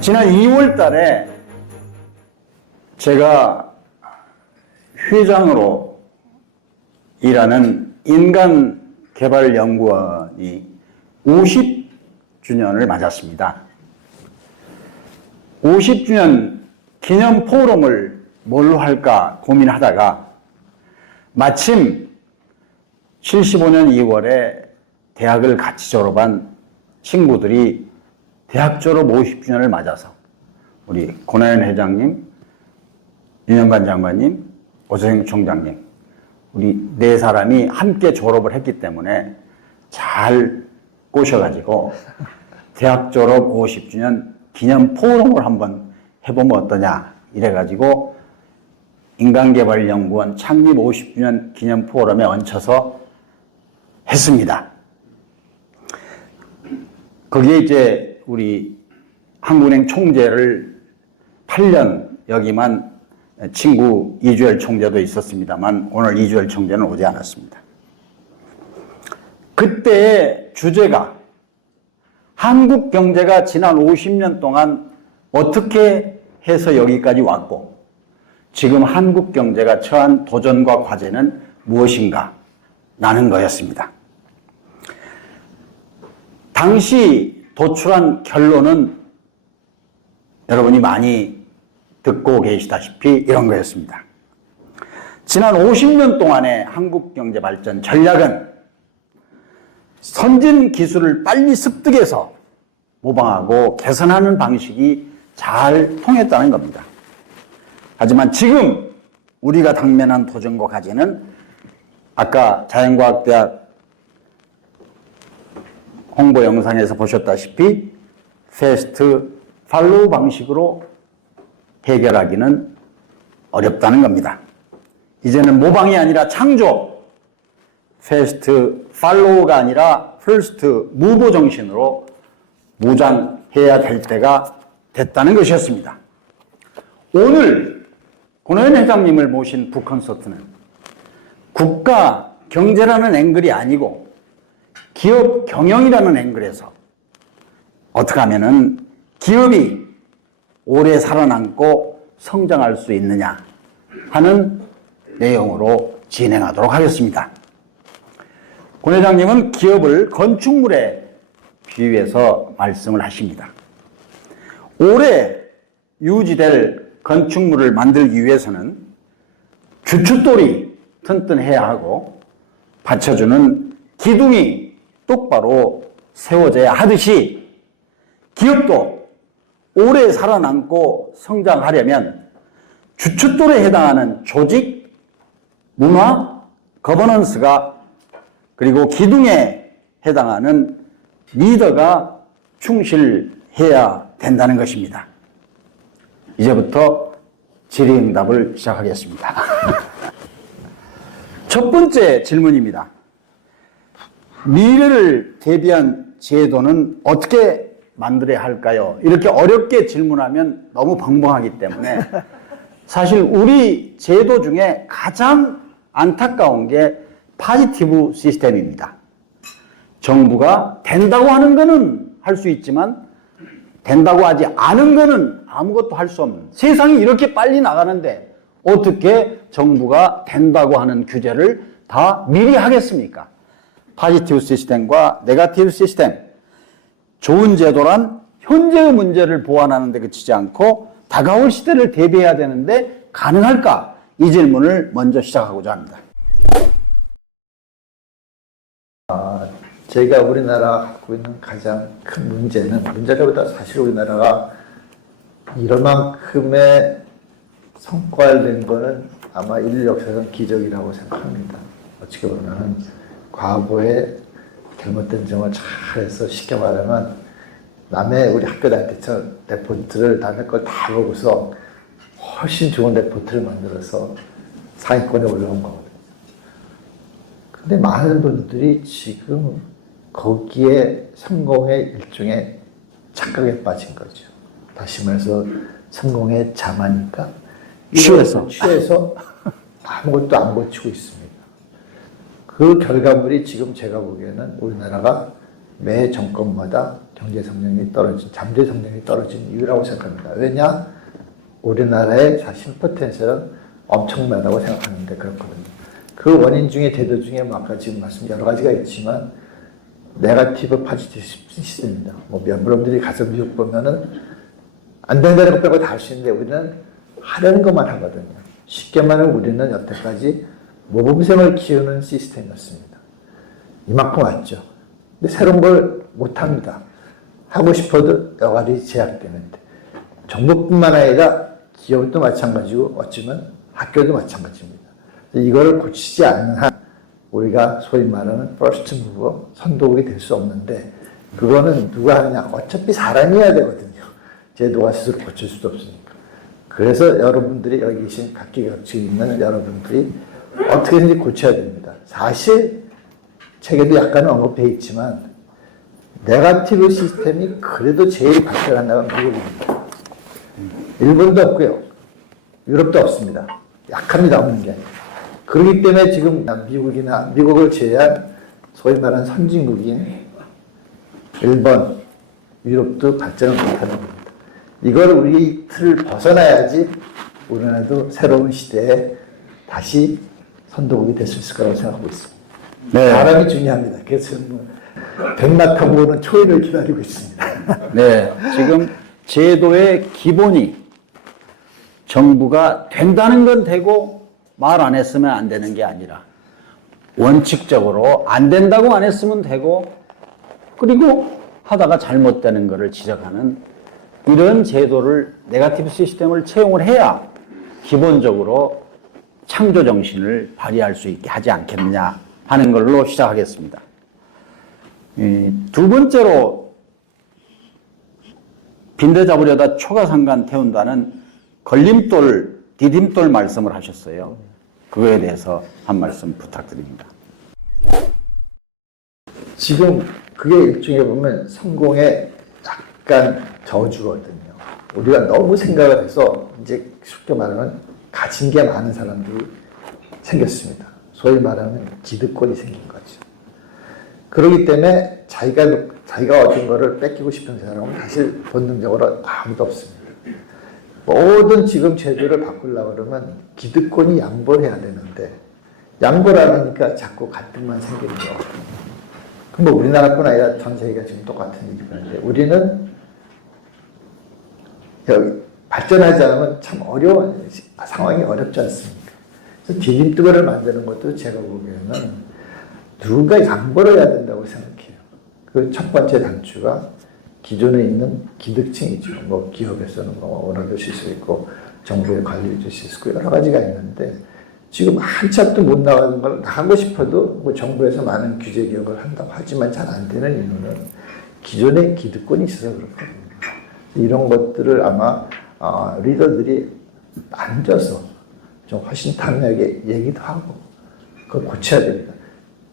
지난 2월 달에 제가 회장으로 일하는 인간개발연구원이 50주년을 맞았습니다. 50주년 기념 포럼을 뭘로 할까 고민하다가 마침 75년 2월에 대학을 같이 졸업한 친구들이 대학 졸업 50주년을 맞아서 우리 권하연 회장님, 윤영관 장관님, 오세영 총장님 우리 네 사람이 함께 졸업을 했기 때문에 잘 꼬셔가지고 대학 졸업 50주년 기념 포럼을 한번 해보면 어떠냐 이래가지고 인간개발연구원 창립 50주년 기념 포럼에 얹혀서 했습니다. 거기에 이제 우리 한국은행 총재를 8년 여기만 친구 이주열 총재도 있었습니다만 오늘 이주열 총재는 오지 않았습니다. 그때의 주제가 한국 경제가 지난 50년 동안 어떻게 해서 여기까지 왔고 지금 한국 경제가 처한 도전과 과제는 무엇인가 라는 거였습니다. 당시 도출한 결론은 여러분이 많이 듣고 계시다시피 이런 거였습니다. 지난 50년 동안의 한국 경제 발전 전략은 선진 기술을 빨리 습득해서 모방하고 개선하는 방식이 잘 통했다는 겁니다. 하지만 지금 우리가 당면한 도전과 과제는 아까 자연과학대학 홍보 영상에서 보셨다시피 패스트 팔로우 방식으로 해결하기는 어렵다는 겁니다. 이제는 모방이 아니라 창조, 패스트 팔로우가 아니라 퍼스트 무브 정신으로 무장해야 될 때가 됐다는 것이었습니다. 오늘 권하연 회장님을 모신 북콘서트는 국가 경제라는 앵글이 아니고 기업 경영이라는 앵글에서 어떻게 하면은 기업이 오래 살아남고 성장할 수 있느냐 하는 내용으로 진행하도록 하겠습니다. 권 회장님은 기업을 건축물에 비유해서 말씀을 하십니다. 오래 유지될 건축물을 만들기 위해서는 주춧돌이 튼튼해야 하고 받쳐주는 기둥이 똑바로 세워져야 하듯이 기업도 오래 살아남고 성장하려면 주춧돌에 해당하는 조직, 문화, 거버넌스가 그리고 기둥에 해당하는 리더가 충실해야 된다는 것입니다. 이제부터 질의응답을 시작하겠습니다. 첫 번째 질문입니다. 미래를 대비한 제도는 어떻게 만들어야 할까요? 이렇게 어렵게 질문하면 너무 벙벙하기 때문에 사실 우리 제도 중에 가장 안타까운 게 파지티브 시스템입니다. 정부가 된다고 하는 거는 할 수 있지만 된다고 하지 않은 거는 아무것도 할 수 없는 세상이 이렇게 빨리 나가는데 어떻게 정부가 된다고 하는 규제를 다 미리 하겠습니까? 파지티브 시스템과 네거티브 시스템, 좋은 제도란 현재의 문제를 보완하는 데 그치지 않고 다가올 시대를 대비해야 되는데 가능할까? 이 질문을 먼저 시작하고자 합니다. 저희가 우리나라가 갖고 있는 가장 큰 문제보다 사실 우리나라가 이만큼의 성과를 낸 거는 아마 인류 역사상 기적이라고 생각합니다. 어떻게 보면 과거에 잘못된 점을 잘해서 쉽게 말하면 남의 우리 학교 다닐 때처럼 레포트를 남의 걸 다 보고서 훨씬 좋은 레포트를 만들어서 상위권에 올라온 거거든요. 근데 많은 분들이 지금 거기에 성공의 일종의 착각에 빠진 거죠. 다시 말해서 성공의 자만인가? 취해서 아무것도 안 고치고 있습니다. 그 결과물이 지금 제가 보기에는 우리나라가 매 정권마다 경제 성장이 떨어진, 잠재 성장이 떨어진 이유라고 생각합니다. 왜냐? 우리나라의 사실 포텐셜은 엄청나다고 생각하는데 그렇거든요. 그 원인 중에 대도 중에 뭐 아까 지금 말씀 여러 가지가 있지만 네거티브 포지티브 시스템입니다. 뭐 여러분들이 가서 미국 보면은 안 된다는 것 빼고 다 할 수 있는데 우리는 하려는 것만 하거든요. 쉽게 말하면 우리는 여태까지 모범생을 키우는 시스템이었습니다. 이만큼 왔죠. 근데 새로운 걸 못합니다. 하고 싶어도 여가리 제약되는데 정부뿐만 아니라 기업도 마찬가지고 어쩌면 학교도 마찬가지입니다. 이거를 고치지 않는 한 우리가 소위 말하는 퍼스트 무버 선도국이 될 수 없는데 그거는 누가 하느냐 어차피 사람이 해야 되거든요. 제도가 스스로 고칠 수도 없으니까. 그래서 여러분들이 여기 계신 각기 격지에 있는 여러분들이 어떻게든지 고쳐야 됩니다. 사실 책에도 약간은 언급되어 있지만 네거티브 시스템이 그래도 제일 발달한다는 미국입니다. 일본도 없고요. 유럽도 없습니다. 약합니다. 없는 게. 그렇기 때문에 지금 미국을 제외한 소위 말하는 선진국인 일본, 유럽도 발전을 못하는 겁니다. 이걸 우리 틀을 벗어나야지 우리나라도 새로운 시대에 다시 선도국이 될 수 있을 거라고 생각하고 있습니다. 네. 사람이 중요합니다. 그래서 백마 타고 오는 초인을 기다리고 있습니다. 네, 지금 제도의 기본이 정부가 된다는 건 되고 말 안 했으면 안 되는 게 아니라 원칙적으로 안 된다고 안 했으면 되고 그리고 하다가 잘못되는 것을 지적하는 이런 제도를 네거티브 시스템을 채용을 해야 기본적으로 창조 정신을 발휘할 수 있게 하지 않겠느냐 하는 걸로 시작하겠습니다. 두 번째로 빈대 잡으려다 초가상간 태운다는 걸림돌, 디딤돌 말씀을 하셨어요. 그거에 대해서 한 말씀 부탁드립니다. 지금 그게 일종의 보면 성공의 약간 저주거든요. 우리가 너무 생각을 해서 이제 쉽게 말하면 가진 게 많은 사람들이 생겼습니다. 소위 말하면 기득권이 생긴 거죠. 그렇기 때문에 자기가 얻은 거를 뺏기고 싶은 사람은 사실 본능적으로 아무도 없습니다. 모든 지금 제도를 바꾸려고 그러면 기득권이 양보를 해야 되는데 양보를 안 하니까 자꾸 갈등만 생기는 거거든요. 그럼 뭐 우리나라뿐 아니라 전 세계가 지금 똑같은 일이 그런데 우리는 여기 발전하지 않으면 참 어려운 상황이 어렵지 않습니까? 그래서 디딤돌을 만드는 것도 제가 보기에는 누군가 양보를 해야 된다고 생각해요. 그 첫 번째 단추가 기존에 있는 기득층이죠. 뭐 기업에서는 뭐 오너도 줄 수 있고 정부의 관리를 줄 수 있고 여러 가지가 있는데 지금 한참도 못 나가는 걸 나가고 싶어도 뭐 정부에서 많은 규제 개혁을 한다고 하지만 잘 안 되는 이유는 기존의 기득권이 있어서 그렇거든요. 이런 것들을 아마 리더들이 앉아서 좀 허심탄회하게 얘기도 하고 그걸 고쳐야 됩니다.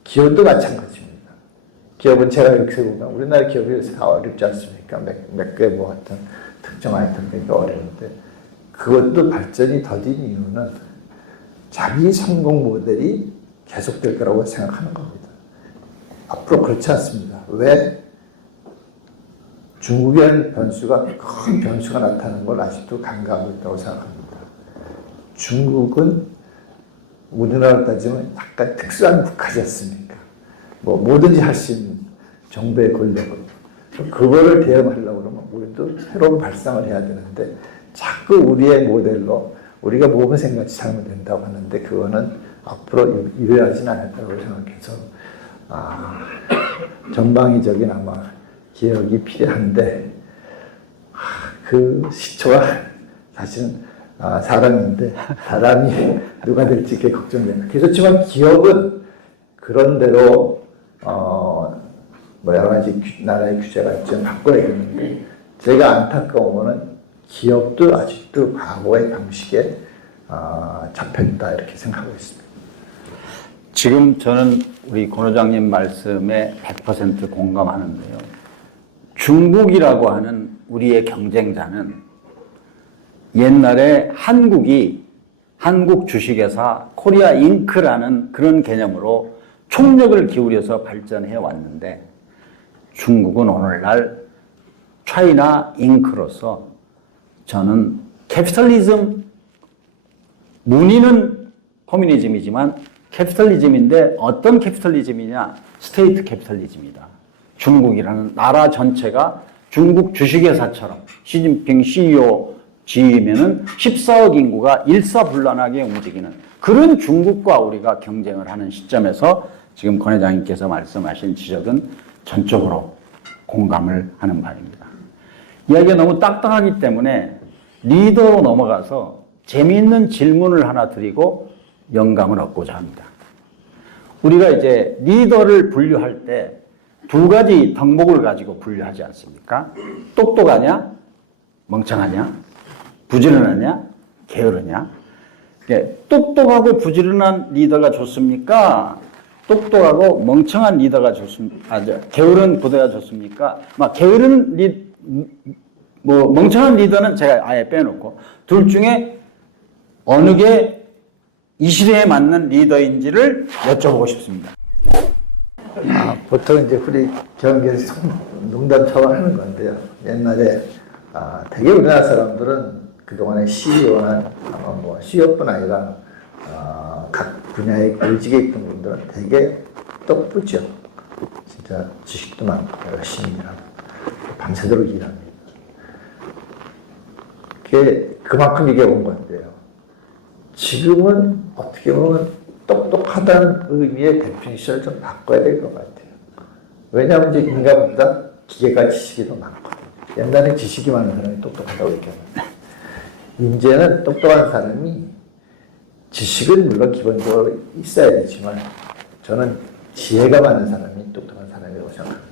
기업도 마찬가지입니다. 기업은 제가 이렇게 보면 우리나라 기업이 다 어렵지 않습니까? 몇 개 뭐 어떤 특정 아이템 되게 어려운데 그것도 발전이 더딘 이유는 자기 성공 모델이 계속될 거라고 생각하는 겁니다. 앞으로 그렇지 않습니다. 왜? 중국의 변수가 큰 변수가 나타나는 걸 아직도 간과하고 있다고 생각합니다. 중국은 우리나라로 따지면 약간 특수한 국가지 않습니까? 뭐 뭐든지 할 수 있는 정부의 권력을 그거를 대응하려고 그러면 우리도 새로운 발상을 해야 되는데 자꾸 우리의 모델로 우리가 모범생같이 살면 된다고 하는데 그거는 앞으로 유효하지는 않을 거라고 생각해서 전방위적인 아마 개혁이 필요한데 그 시초가 사실은 사람인데 사람이 누가 될지 그게 걱정됩니다. 그렇지만 기업은 그런 대로 뭐 여러 가지 나라의 규제가 있지만 바꿔야겠는데 제가 안타까운 거는 기업도 아직도 과거의 방식에 잡혀있다 이렇게 생각하고 있습니다. 지금 저는 우리 권 회장님 말씀에 100% 공감하는데요. 중국이라고 하는 우리의 경쟁자는 옛날에 한국 주식회사 코리아 잉크라는 그런 개념으로 총력을 기울여서 발전해 왔는데 중국은 오늘날 차이나 잉크로서 저는 캐피탈리즘, 문의는 커뮤니즘이지만 캐피탈리즘인데 어떤 캐피탈리즘이냐? 스테이트 캐피탈리즘이다. 중국이라는 나라 전체가 중국 주식회사처럼 시진핑 CEO 지위면은 14억 인구가 일사불란하게 움직이는 그런 중국과 우리가 경쟁을 하는 시점에서 지금 권 회장님께서 말씀하신 지적은 전적으로 공감을 하는 바입니다. 이야기가 너무 딱딱하기 때문에 리더로 넘어가서 재미있는 질문을 하나 드리고 영감을 얻고자 합니다. 우리가 이제 리더를 분류할 때 두 가지 덕목을 가지고 분류하지 않습니까? 똑똑하냐? 멍청하냐? 부지런하냐? 게으르냐? 똑똑하고 부지런한 리더가 좋습니까? 똑똑하고 멍청한 리더가 좋습니까? 게으른 부대가 좋습니까? 게으른 멍청한 리더는 제가 아예 빼놓고 둘 중에 어느 게 이 시대에 맞는 리더인지를 여쭤보고 싶습니다. 보통 이제 우리 경기에서 농담처럼 하는 건데요. 옛날에 되게 우리나라 사람들은 그동안에 CEO나 CEO뿐 아니라 각 분야에 고위직에 있던 분들은 되게 똑부죠. 진짜 지식도 많고 열심히 일하고 밤새도록 일합니다. 그만큼 이게 온 건데요. 지금은 어떻게 보면 똑똑하다는 의미의 데피니션을 좀 바꿔야 될 것 같아요. 왜냐하면 이제 인간보다 기계가 지식이 더 많거든요. 옛날에 지식이 많은 사람이 똑똑하다고 얘기합니다. 이제는 똑똑한 사람이 지식은 물론 기본적으로 있어야 되지만 저는 지혜가 많은 사람이 똑똑한 사람이라고 생각합니다.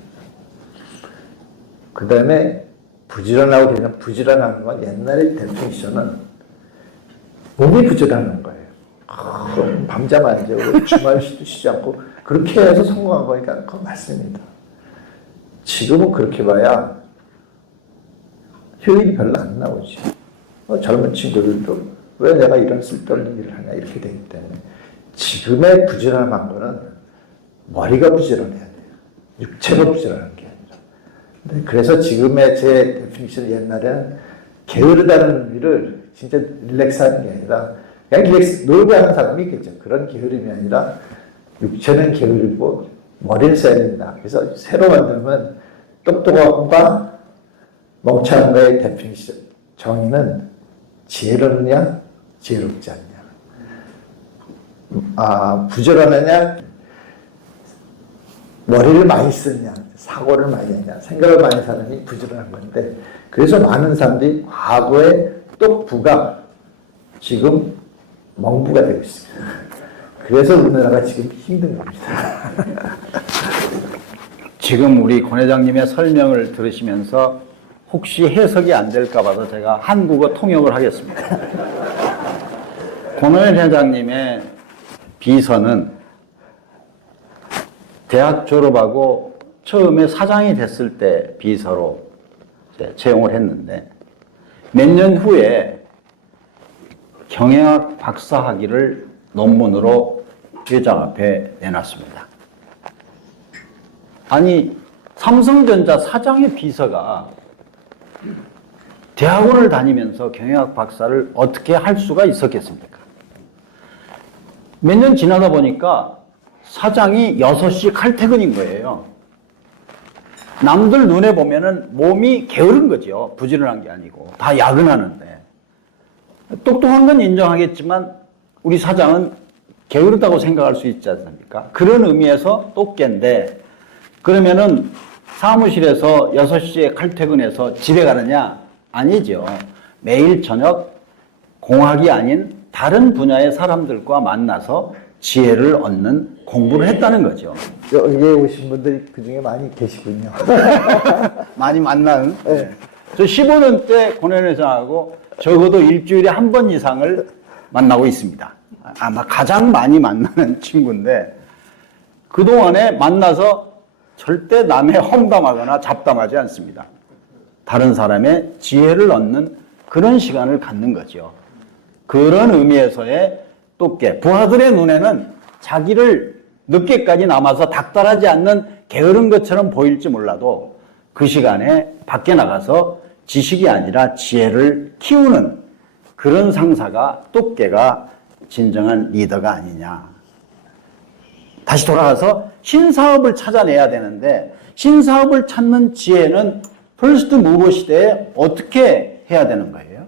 그 다음에 부지런하고 그냥 부지런한 건 옛날의 데피니션은 몸이 부지런한 거예요. 밤잠 안 자고 주말 쉬지 않고 그렇게 해서 성공한 거니까 그건 맞습니다. 지금은 그렇게 봐야 효율이 별로 안 나오지. 젊은 친구들도 왜 내가 이런 쓸데없는 일을 하냐 이렇게 되기 때문에 지금의 부지런한 거는 머리가 부지런해야 돼요. 육체가 부지런한 게 아니라. 근데 그래서 지금의 제 데피니션 옛날에는 게으르다는 의미를 진짜 릴렉스하는 게 아니라 그냥 놀고 하는 사람이 있겠죠. 그런 게으름이 아니라 육체는 게으르고 머리를 써야 된다. 그래서 새로 만들면 똑똑함과 멍청한 거의 데피니션 정의는 지혜롭냐 지혜롭지 않냐, 부지런하냐 머리를 많이 쓰냐 사고를 많이 하냐 생각을 많이 하는 사람이 부지런한 건데 그래서 많은 사람들이 과거의 똑부가 지금 멍부가 되고 있습니다. 그래서 우리나라가 지금 힘든 겁니다. 지금 우리 권 회장님의 설명을 들으시면서 혹시 해석이 안 될까 봐서 제가 한국어 통역을 하겠습니다. 권 회장님의 비서는 대학 졸업하고 처음에 사장이 됐을 때 비서로 채용을 했는데 몇 년 후에 경영학 박사학위를 논문으로 회장 앞에 내놨습니다. 아니, 삼성전자 사장의 비서가 대학원을 다니면서 경영학 박사를 어떻게 할 수가 있었겠습니까? 몇 년 지나다 보니까 사장이 6시 칼퇴근인 거예요. 남들 눈에 보면은 몸이 게으른 거죠. 부지런한 게 아니고. 다 야근하는데. 똑똑한 건 인정하겠지만 우리 사장은 게으르다고 생각할 수 있지 않습니까? 그런 의미에서 똑개인데 그러면은 사무실에서 6시에 칼퇴근해서 집에 가느냐? 아니죠. 매일 저녁 공학이 아닌 다른 분야의 사람들과 만나서 지혜를 얻는 공부를 했다는 거죠. 여기에 오신 분들이 그 중에 많이 계시군요. 많이 만나는? 네. 저 15년 때 권현 회장하고 적어도 일주일에 한 번 이상을 만나고 있습니다. 아마 가장 많이 만나는 친구인데 그동안에 만나서 절대 남의 험담하거나 잡담하지 않습니다. 다른 사람의 지혜를 얻는 그런 시간을 갖는 거죠. 그런 의미에서의 똑개. 부하들의 눈에는 자기를 늦게까지 남아서 닥달하지 않는 게으른 것처럼 보일지 몰라도 그 시간에 밖에 나가서 지식이 아니라 지혜를 키우는 그런 상사가, 똑개가 진정한 리더가 아니냐. 다시 돌아가서 신사업을 찾아내야 되는데 신사업을 찾는 지혜는 퍼스트 무버 시대에 어떻게 해야 되는 거예요?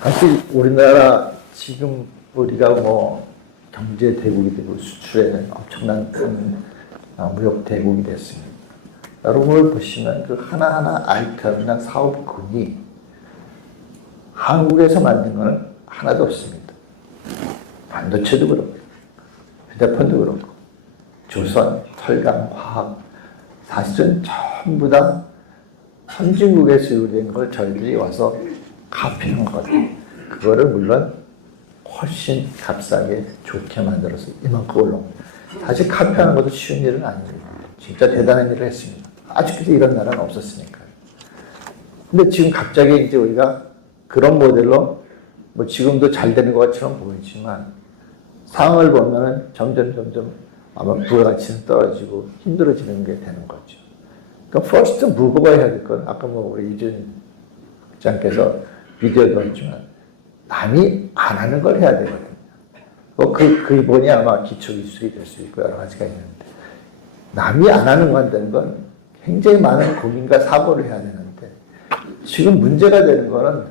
사실 우리나라 지금 우리가 뭐 경제 대국이 되고 수출에 엄청난 무역 대국이 됐습니다. 여러분을 보시면 그 하나하나 아이템이나 사업군이 한국에서 만든 건 하나도 없습니다. 반도체도 그렇고 휴대폰도 그렇고 조선, 철강, 화학 사실은 전부 다 선진국에서 유래된 걸 저희들이 와서 카피한 거예요. 그거를 물론 훨씬 값싸게 좋게 만들어서 이만큼 올라온 사실 카피하는 것도 쉬운 일은 아닙니다. 진짜 대단한 일을 했습니다. 아직까지 이런 나라는 없었으니까요. 근데 지금 갑자기 이제 우리가 그런 모델로 뭐 지금도 잘 되는 것처럼 보이지만 상황을 보면은 점점 아마 부가가치는 떨어지고 힘들어지는 게 되는 거죠. 그러니까 퍼스트 무버가 해야 될 건 아까 뭐 우리 이준 국장께서 비디오도 했지만 남이 안 하는 걸 해야 되거든요. 그 기본이 아마 기초기술이 될 수 있고 여러 가지가 있는데 남이 안 하는 거 한다는 건 굉장히 많은 고민과 사고를 해야 되는데 지금 문제가 되는 거는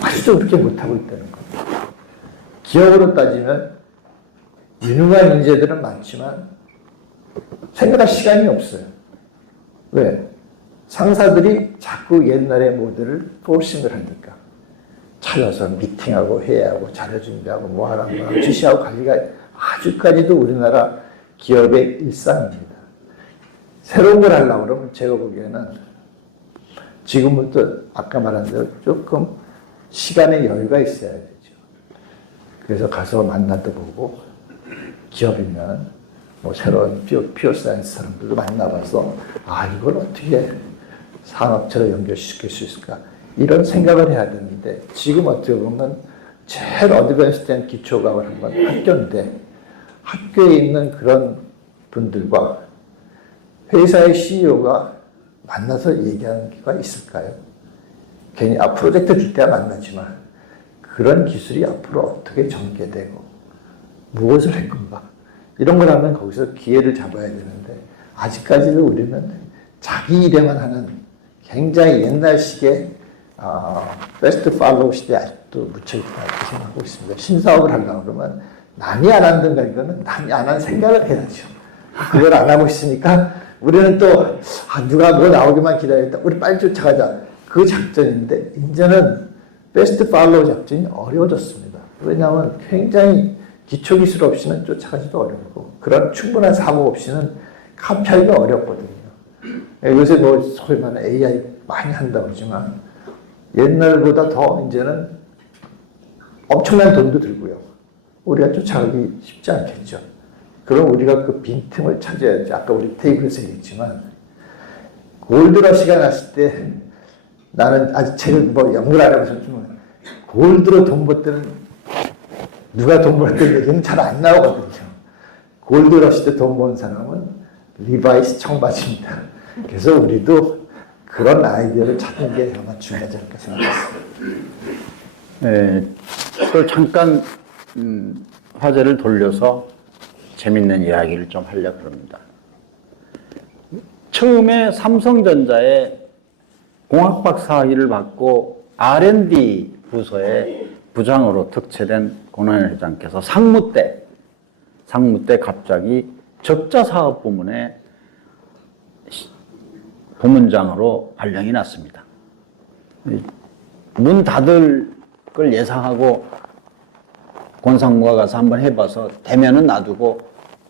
아직도 그렇게 못하고 있다는 거예요. 기업으로 따지면 유능한 인재들은 많지만 생각할 시간이 없어요. 왜? 상사들이 자꾸 옛날의 모델을 포싱을 하니까 찾아서 미팅하고 회의하고 자료 준비하고 뭐 하라고 지시하고 관리가 아직까지도 우리나라 기업의 일상입니다. 새로운 걸 하려고 그러면 제가 보기에는 지금부터 아까 말한 대로 조금 시간의 여유가 있어야 되죠. 그래서 가서 만나도 보고 기업이면 뭐 새로운 피어 사이언스 사람들도 만나봐서 이걸 어떻게 산업체로 연결시킬 수 있을까 이런 생각을 해야 되는데 지금 어떻게 보면 제일 어드밴스된 기초과학을 한 건 학교인데 학교에 있는 그런 분들과 회사의 CEO가 만나서 얘기하는 기회가 있을까요? 괜히 프로젝트 줄 때야 만나지만 그런 기술이 앞으로 어떻게 전개되고 무엇을 할 건가 이런 걸 하면 거기서 기회를 잡아야 되는데 아직까지도 우리는 자기 일에만 하는 굉장히 옛날식의 베스트 팔로우 시대에 아직도 묻혀있다 이렇게 생각하고 있습니다. 신사업을 하려고 그러면 남이 안 한다는 이거는 남이 안 한 생각을 해야죠. 그걸 안 하고 있으니까 우리는 또 누가 뭐 나오기만 기다렸다. 우리 빨리 쫓아가자. 그 작전인데 이제는 베스트 팔로우 작전이 어려워졌습니다. 왜냐하면 굉장히 기초기술 없이는 쫓아가기도 어렵고 그런 충분한 사고 없이는 카피하기가 어렵거든요. 요새 뭐 소위 말하는 AI 많이 한다고 하지만 옛날보다 더 이제는 엄청난 돈도 들고요. 우리가 쫓아가기 쉽지 않겠죠. 그럼 우리가 그 빈틈을 찾아야지. 아까 우리 테이블에서 얘기했지만 골드러시가 났을 때 나는 아직 책을 뭐 연구를 안 해보셨지만 골드로 돈 벌 때는 누가 돈 벌었던 얘기는 잘 안 나오거든요. 골드러시 때 돈 버는 사람은 리바이스 청바지입니다. 그래서 우리도 그런 아이디어를 찾는 게 아마 중요하지 않을까 생각했습니다. 네, 또 잠깐 화제를 돌려서 재밌는 이야기를 좀 하려고 합니다. 처음에 삼성전자에 공학박사 학위를 받고 R&D 부서의 부장으로 특채된 권한일 회장께서 상무 때 갑자기 적자사업 부문에 부문장으로 발령이 났습니다. 문 닫을 걸 예상하고 권상무가 가서 한번 해봐서 되면은 놔두고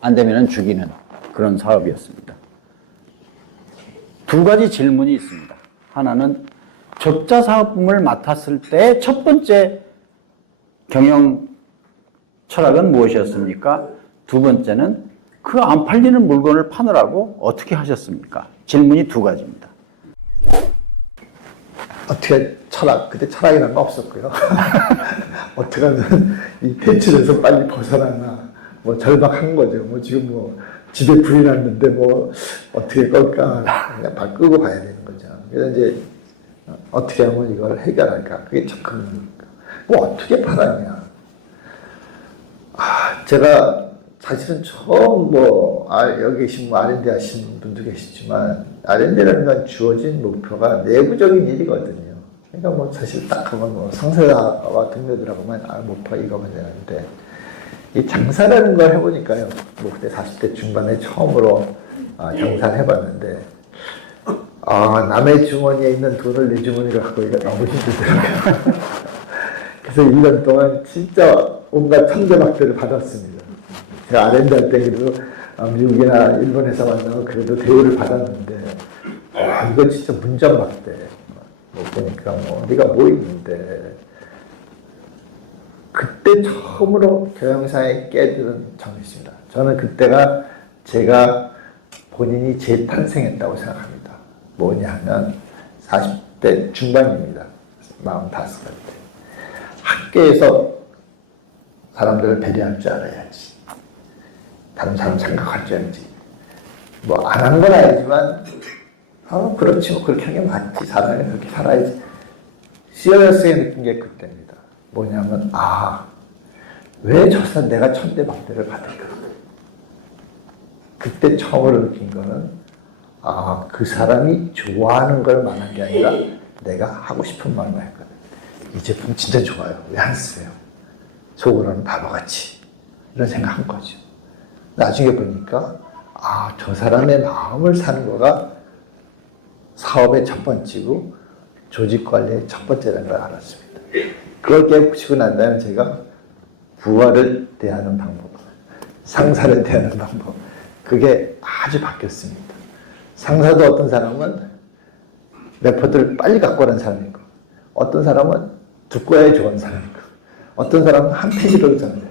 안 되면은 죽이는 그런 사업이었습니다. 두 가지 질문이 있습니다. 하나는 적자사업 부문을 맡았을 때 첫 번째 경영 철학은 무엇이었습니까? 두 번째는 그 안 팔리는 물건을 파느라고 어떻게 하셨습니까? 질문이 두 가지입니다. 어떻게 그때 철학이라는 거 없었고요. 어떻게 하면 이 퇴출에서 빨리 벗어나나 뭐 절박한 거죠. 뭐 지금 뭐 집에 불이 났는데 뭐 어떻게 끌까 그냥 다 끄고 봐야 되는 거죠. 그래서 이제 어떻게 하면 이걸 해결할까? 그게 참 큰 문제니까. 뭐 어떻게 팔았냐? 제가 사실은 처음 여기 계신 R&D 하신 분도 계시지만 R&D라는 건 주어진 목표가 내부적인 일이거든요. 그러니까 뭐 사실 딱 하면 뭐 상사와 동료들하고만 목표 이거면 되는데 이 장사라는 걸 해보니까요. 뭐 그때 40대 중반에 처음으로 장사를 해봤는데 남의 주머니에 있는 돈을 내 주머니로 갖고 이거 너무 힘들더라고요. 그래서 1년 동안 진짜 온갖 천대박대를 받았습니다. 제가 R&D 할 때도 미국이나 일본에서 만나면 그래도 대우를 받았는데 이거 진짜 문전박대. 뭐 보니까 네가 뭐 있는데 그때 처음으로 경영사에 깨달은 점이 있습니다. 저는 그때가 제가 본인이 재탄생했다고 생각합니다. 뭐냐 하면 40대 중반입니다. 45살 때. 학교에서 사람들을 배려할 줄 알아야지. 다른 사람 생각할 줄 알지. 뭐 안 한 건 아니지만 그렇지 뭐 그렇게 하는 게 맞지. 사람이 그렇게 살아야지. 시어였어야 느낀 게 그때입니다. 뭐냐면 왜 저 사람 내가 천대박대를 받을까? 그때 처음으로 느낀 거는 그 사람이 좋아하는 걸 말한 게 아니라 내가 하고 싶은 말만 했거든. 이 제품 진짜 좋아요. 왜 안 쓰세요? 속으로는 바보같이 이런 생각한 거죠. 나중에 보니까 저 사람의 마음을 사는 거가 사업의 첫 번째고 조직 관리의 첫 번째라는 걸 알았습니다. 그걸 깨우치고 난 다음에 제가 부하를 대하는 방법, 상사를 대하는 방법, 그게 아주 바뀌었습니다. 상사도 어떤 사람은 레포트를 빨리 갖고 오는 사람이고, 어떤 사람은 듣고 와야 좋은 사람이고, 어떤 사람은 한 페이지로 사람이고,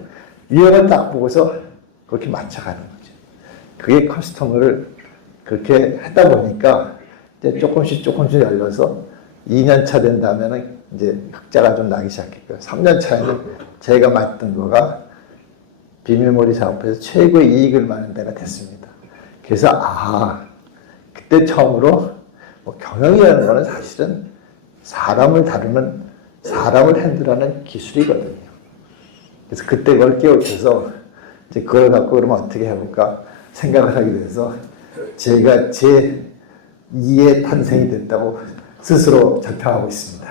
유형을 딱 보고서 그렇게 맞춰가는 거죠. 그게 커스터머를 그렇게 하다 보니까 이제 조금씩 열려서 2년 차 된다면은 이제 흑자가 좀 나기 시작했고요. 3년 차에는 제가 맡던 거가 비밀몰이 사업에서 최고의 이익을 많은 데가 됐습니다. 그래서 그때 처음으로 경영이라는 거는 사실은 사람을 핸들하는 기술이거든요. 그래서 그때 그걸 깨우쳐서 이제 그걸 갖고 그러면 어떻게 해볼까 생각을 하게 돼서 제가 제 2의 탄생이 됐다고 스스로 자평하고 있습니다.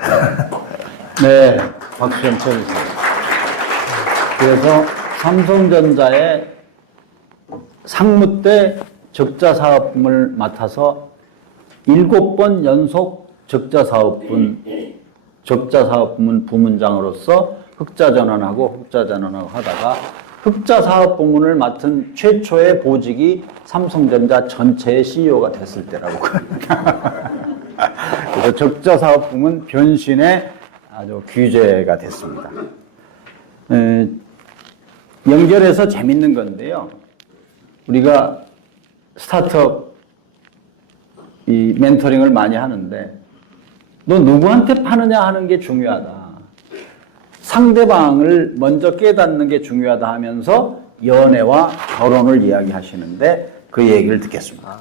네, 박수 좀 쳐주세요. 그래서 삼성전자의 상무 때 적자 사업분을 맡아서 7번 연속 적자 사업부문 부문장으로서 흑자 전환하고 하다가 흑자 사업 부문을 맡은 최초의 보직이 삼성전자 전체의 CEO가 됐을 때라고. 그래서 적자 사업 부문 변신의 아주 귀재가 됐습니다. 연결해서 재밌는 건데요. 우리가 스타트업 이 멘토링을 많이 하는데 너 누구한테 파느냐 하는 게 중요하다. 상대방을 먼저 깨닫는 게 중요하다 하면서 연애와 결혼을 이야기하시는데 그 얘기를 듣겠습니다.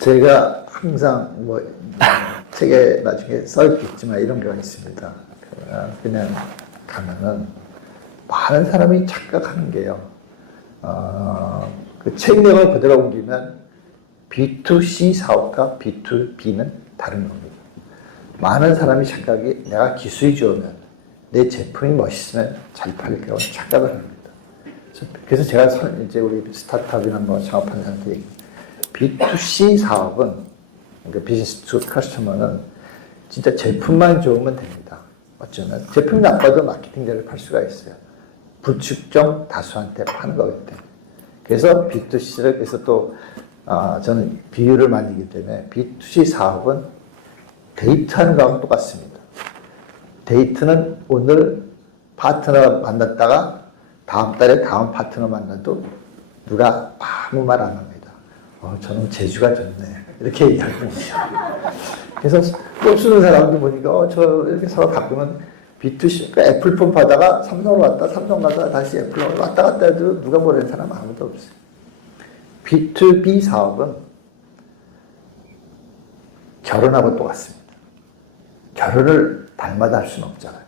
제가 항상 책에 나중에 써있겠지만 이런 게 있습니다. 그냥 가면은 많은 사람이 착각하는 게요. 그 책 내용을 그대로 옮기면 B2C 사업과 B2B는 다른 겁니다. 많은 사람이 착각이 내가 기술이 좋으면 내 제품이 멋있으면 잘 팔릴 거라고 착각을 합니다. 그래서 제가 이제 우리 스타트업이나 창업하는 사람들이 B2C 사업은 그러니까 비즈니스 투 커스터머는 진짜 제품만 좋으면 됩니다. 어쩌면 제품이 나빠도 마케팅제를 팔 수가 있어요. 불특정 다수한테 파는 거기 때문에. 그래서 B2C를 그래서 또 저는 비유를 많이 하기 때문에 B2C 사업은 데이트하는 거하고 똑같습니다. 데이트는 오늘 파트너 만났다가 다음 달에 다음 파트너 만나도 누가 아무 말 안 합니다. 저는 재주가 좋네. 이렇게 얘기하거든요. 그래서 또 쓰는 사람도 보니까 저 이렇게 서로 바꾸면 B2C, 그러니까 애플폰 받다가 삼성으로 왔다, 삼성 가다가 다시 애플로 왔다 갔다 해도 누가 모르는 사람 아무도 없어요. B2B 사업은 결혼하고 똑같습니다. 결혼을 날마다 할 수는 없잖아요.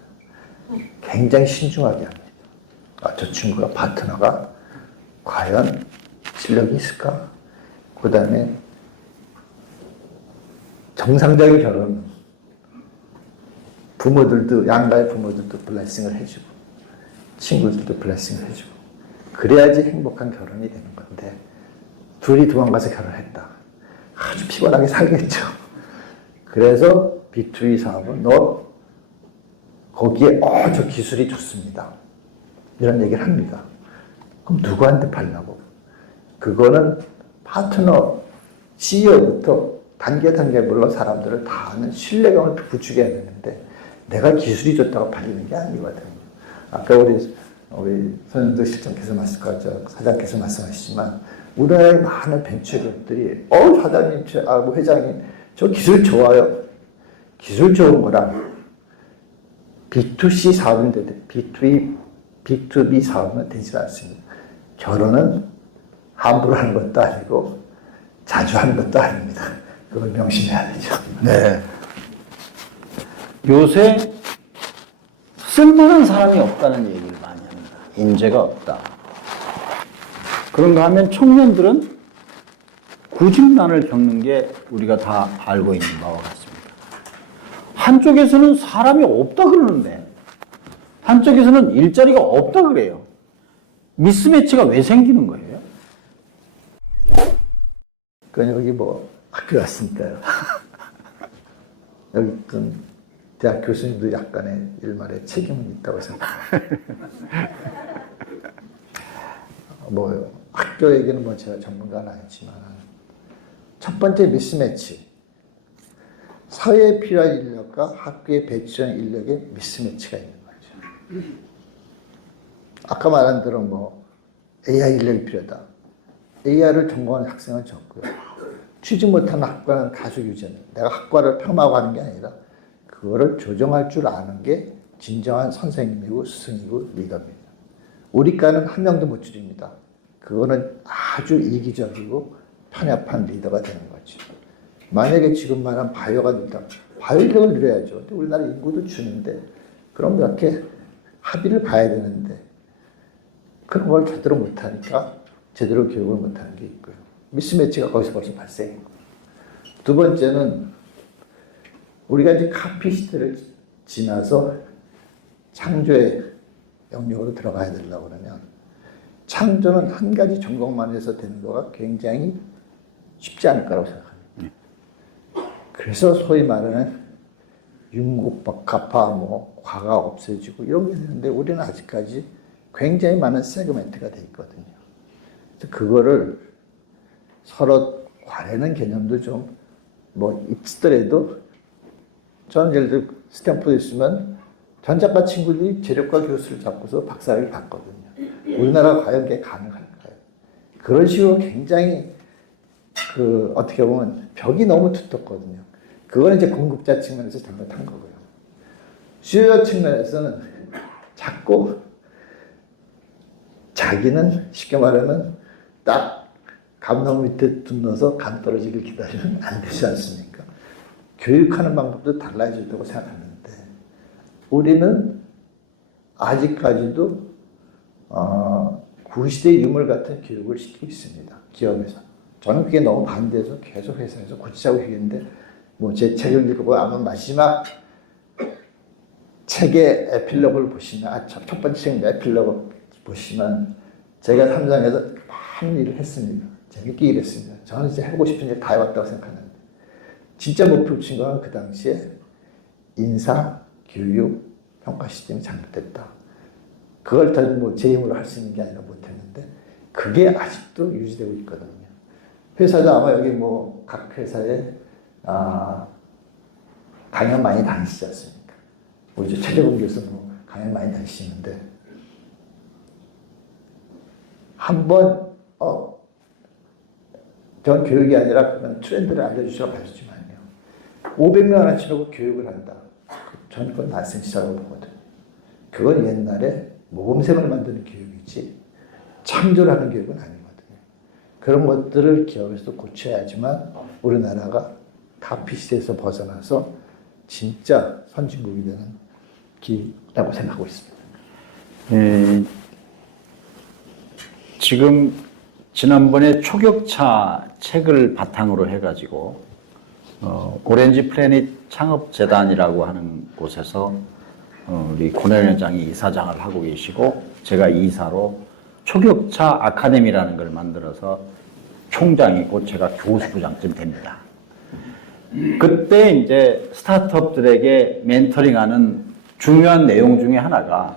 굉장히 신중하게 합니다. 저 친구가 파트너가 과연 실력이 있을까? 그 다음에 정상적인 결혼, 부모들도, 양가의 부모들도 블레싱을 해주고, 친구들도 블레싱을 해주고, 그래야지 행복한 결혼이 되는 건데, 둘이 도망가서 결혼했다. 아주 피곤하게 살겠죠. 그래서 B2B 사업은 너 거기에 저 기술이 좋습니다. 이런 얘기를 합니다. 그럼 누구한테 팔라고? 그거는 파트너, CEO부터 단계 물론 사람들을 다 아는 신뢰감을 구축해야 되는데 내가 기술이 좋다고 팔리는 게 아니거든요. 아까 우리 선영도 실장께서 사장께서 말씀하시지만 우리나라의 많은 벤처기업들이 사장님, 회장님 저 기술 좋아요. 기술 좋은 거랑 B2C 사업인데 B2B 사업은 되지 않습니다. 결혼은 함부로 하는 것도 아니고 자주 하는 것도 아닙니다. 그걸 명심해야 되죠. 네. 요새 쓸만한 사람이 없다는 얘기를 많이 합니다. 인재가 없다. 그런가 하면 청년들은 구직난을 겪는 게 우리가 다 알고 있는 바와 같습니다. 한쪽에서는 사람이 없다 그러는데 한쪽에서는 일자리가 없다 그래요. 미스매치가 왜 생기는 거예요? 그건 여기 학교 왔으니까요. 여기 있던 대학 교수님도 약간의 일말의 책임은 있다고 생각합니다. 학교 얘기는 제가 전문가는 아니지만 첫 번째 미스매치. 사회에 필요한 인력과 학교에 배치한 인력의 미스매치가 있는 거죠. 아까 말한 대로 AI 인력이 필요하다. AI를 전공하는 학생은 적고요. 취직 못하는 학과는 다수 유지는 내가 학과를 폄하하고 하는 게 아니라 그거를 조정할 줄 아는 게 진정한 선생님이고 스승이고 리더입니다. 우리 과는 한 명도 못 줄입니다. 그거는 아주 이기적이고 편협한 리더가 되는 거죠. 만약에 지금 말한 바이오가 된다. 바이오 인력을 늘려야죠. 근데 우리나라 인구도 주는데 그럼 이렇게 합의를 봐야 되는데 그런 걸 제대로 못하니까 제대로 교육을 못하는 게 있고요. 미스매치가 거기서 벌써 발생인 거예요. 두 번째는 우리가 이제 카피 시대를 지나서 창조의 영역으로 들어가야 되려고 그러면 창조는 한 가지 전공만 해서 되는 거가 굉장히 쉽지 않을 거라고 생각합니다. 그래서 소위 말하는 융곡박합화, 과가 없어지고 이런 게 되는데 우리는 아직까지 굉장히 많은 세그멘트가 돼 있거든요. 그래서 그거를 서로 과내는 개념도 좀 있더라도 저는 예를 들어 스탠포드에 있으면 전작가 친구들이 재력과 교수를 잡고서 박사학위를 받거든요. 우리나라가 과연 그게 가능할까요? 그런 식으로 굉장히 어떻게 보면 벽이 너무 두텁거든요. 그건 이제 공급자 측면에서 잘못한 거고요. 수요자 측면에서는 자꾸 자기는 쉽게 말하면 딱 감나무 밑에 둔 넣어서 감 떨어지길 기다리면 안 되지 않습니까? 교육하는 방법도 달라져야 된다고 생각하는데 우리는 아직까지도 구시대의 유물 같은 교육을 시키고 있습니다. 기업에서. 저는 그게 너무 반대해서 계속 회사에서 고치자고 얘기했는데 제 책을 읽어보면 아마 마지막 책의 에필로그를 보시면 첫 번째 책 에필로그 보시면 제가 삼성에서 많은 일을 했습니다. 재밌게 일했습니다. 저는 이제 하고 싶은 일 다 해왔다고 생각하는데 진짜 목표 붙인 거는 그 당시에 인사, 교육, 평가 시스템이 잘못됐다. 그걸 더 제 힘으로 할 수 있는 게 아니라 못했는데 그게 아직도 유지되고 있거든요. 회사도 아마 여기 각 회사에 강연 많이 다니시지 않습니까? 우리 최재봉 교수 강연 많이 다니시는데 한번 전 교육이 아니라 그런 트렌드를 알려주셔서 가르치지만요. 500명 하나 치려고 교육을 한다. 저는 그건 난센시라고 보거든요. 그건 옛날에 모범생을 만드는 교육이지 창조를 하는 교육은 아니거든요. 그런 것들을 기업에서도 고쳐야지만 우리나라가 가피 시대에서 벗어나서 진짜 선진국이 되는 길이라고 생각하고 있습니다. 지금 지난번에 초격차 책을 바탕으로 해가지고 오렌지 플래닛 창업재단이라고 하는 곳에서 우리 권혜연 회장이 이사장을 하고 계시고 제가 이사로 초격차 아카데미라는 걸 만들어서 총장이고 제가 교수부장쯤 됩니다. 그때 이제 스타트업들에게 멘토링하는 중요한 내용 중에 하나가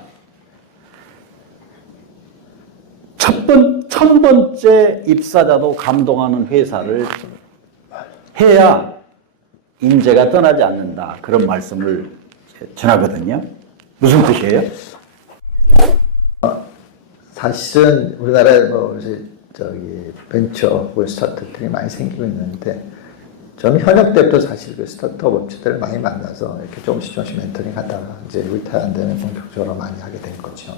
첫 번째 입사자도 감동하는 회사를 해야 인재가 떠나지 않는다. 그런 말씀을 전하거든요. 무슨 뜻이에요? 사실은 우리나라에 벤처 스타트업들이 많이 생기고 있는데 저는 현역 때부터 사실 그 스타트업 업체들을 많이 만나서 이렇게 조금씩 멘토링 하다가 이제 리타이어 되면 본격적으로 많이 하게 된 거죠.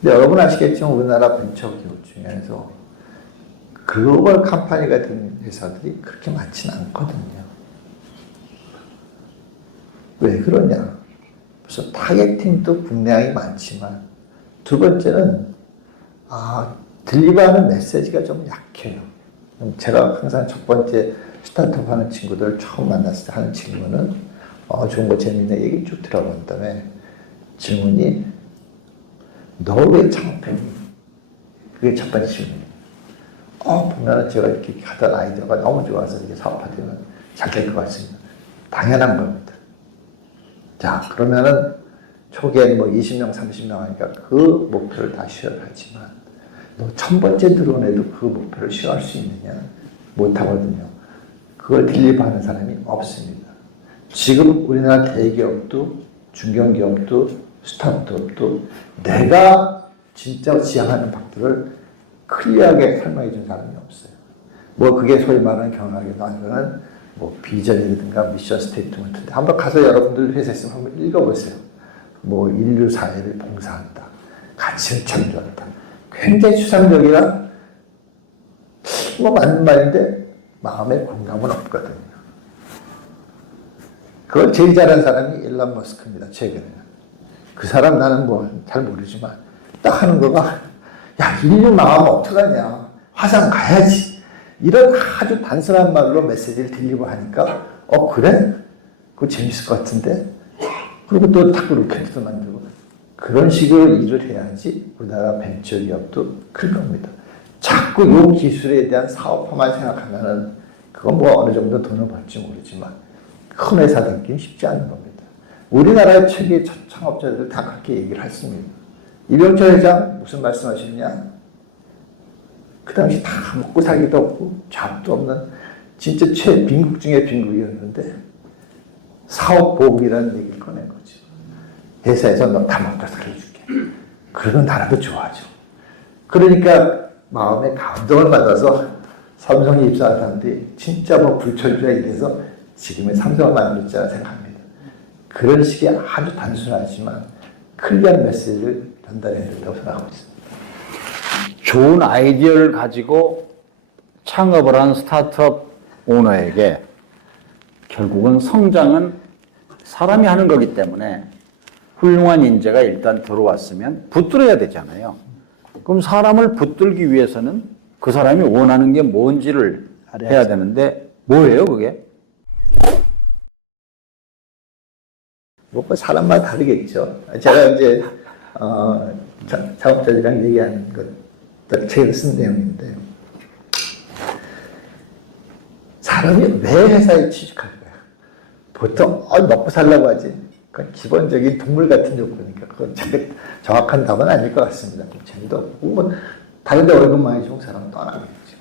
근데 여러분 아시겠지만 우리나라 벤처 기업 중에서 글로벌 컴퍼니가 된 회사들이 그렇게 많지는 않거든요. 왜 그러냐? 그래서 타겟팅도 국내향이 많지만 두 번째는 딜리버하는 메시지가 좀 약해요. 제가 항상 첫 번째 스타트업 하는 친구들 처음 만났을 때 하는 질문은 좋은 거 재밌네 얘기 쭉 들어본 다음에 질문이 너 왜 창업했니? 그게 첫 번째 질문이에요. 보면은 제가 이렇게 하던 아이디어가 너무 좋아서 이렇게 사업화되면 잘 될 것 같습니다. 당연한 겁니다. 자, 그러면은 초기에는 뭐 20명, 30명 하니까 그 목표를 다 시험하지만 너 1000번째 드론에도 그 목표를 시험할 수 있느냐? 못하거든요. 그걸 딜리버하는 사람이 없습니다. 지금 우리나라 대기업도 중견기업도 스타트업도 내가 진짜 지향하는 바들을 클리어하게 설명해 준 사람이 없어요. 뭐 그게 소위 말하는 경영학에도 아니면 뭐 비전이라든가 미션 스테이트먼트인데 한번 가서 여러분들 회사에 있으면 한번 읽어보세요. 뭐 인류 사회를 봉사한다. 가치를 창조한다. 굉장히 추상적이라 뭐 맞는 말인데 마음에 공감은 없거든요. 그걸 제일 잘한 사람이 일론 머스크입니다. 최근에. 그 사람 나는 뭐 잘 모르지만 딱 하는 거가 야 인류 망하면 어떡하냐. 화성 가야지. 이런 아주 단순한 말로 메시지를 딜리버 하니까 그래? 그거 재밌을 것 같은데? 그리고 또 탁 로켓도 만들고 그런 식으로 일을 해야지 우리나라 벤처기업도 클 겁니다. 자꾸 이 기술에 대한 사업화만 생각하면은 그건 뭐 어느 정도 돈을 벌지 모르지만 큰 회사 되기는 쉽지 않은 겁니다. 우리나라의 최대 창업자들 다 그렇게 얘기를 했습니다. 이병철 회장 무슨 말씀하셨냐? 그 당시 다 먹고 살기도 없고 잡도 없는 진짜 빈국 중에 빈국이었는데 사업보험이라는 얘기를 꺼낸 거죠. 회사에서 너 다 먹고 살려줄게. 그러면 나라도 좋아하죠. 그러니까 마음에 감동을 받아서 삼성에 입사한 사람들이 진짜 뭐 불철주야 이래서 지금의 삼성을 만들었다고 생각합니다. 그런 식의 아주 단순하지만 클리어한 메시지를 전달해야 된다고 생각하고 있습니다. 좋은 아이디어를 가지고 창업을 한 스타트업 오너에게 결국은 성장은 사람이 하는 거기 때문에 훌륭한 인재가 일단 들어왔으면 붙들어야 되잖아요. 그럼 사람을 붙들기 위해서는 그 사람이 원하는 게 뭔지를 해야 되는데 뭐예요 그게? 뭐 사람마다 다르겠죠. 제가 이제 창업자들이랑 얘기하는 것들 책을 쓴 내용인데 사람이 왜 회사에 취직할까요? 보통 먹고 살라고 하지. 그건 기본적인 동물 같은 욕구니까 그건 정확한 답은 아닐 것 같습니다. 재미도 없고 뭐 다른 데 월급 많이 주고 사람은 떠나겠죠.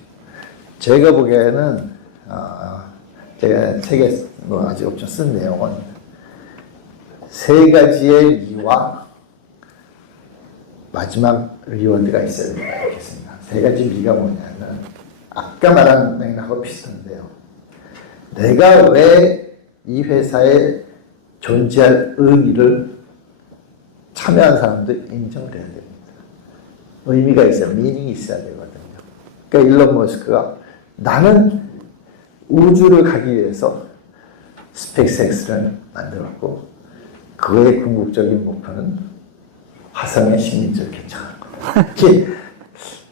제가 보기에는 제가 책에 뭐 아직 없죠. 쓴 내용은 세 가지의 리와 마지막 리워드가 있어야 된다고 하겠습니다. 세 가지 리가 뭐냐면 아까 말한 맥락하고 비슷한데요. 내가 왜 이 회사에 존재할 의미를 참여한 사람도 인정을 해야 됩니다. 의미가 있어야, 미닝이 있어야 되거든요. 그러니까 일론 머스크가 나는 우주를 가기 위해서 스페이스X를 만들었고 그의 궁극적인 목표는 화성의 식민지를 개척하는 거다. 이렇게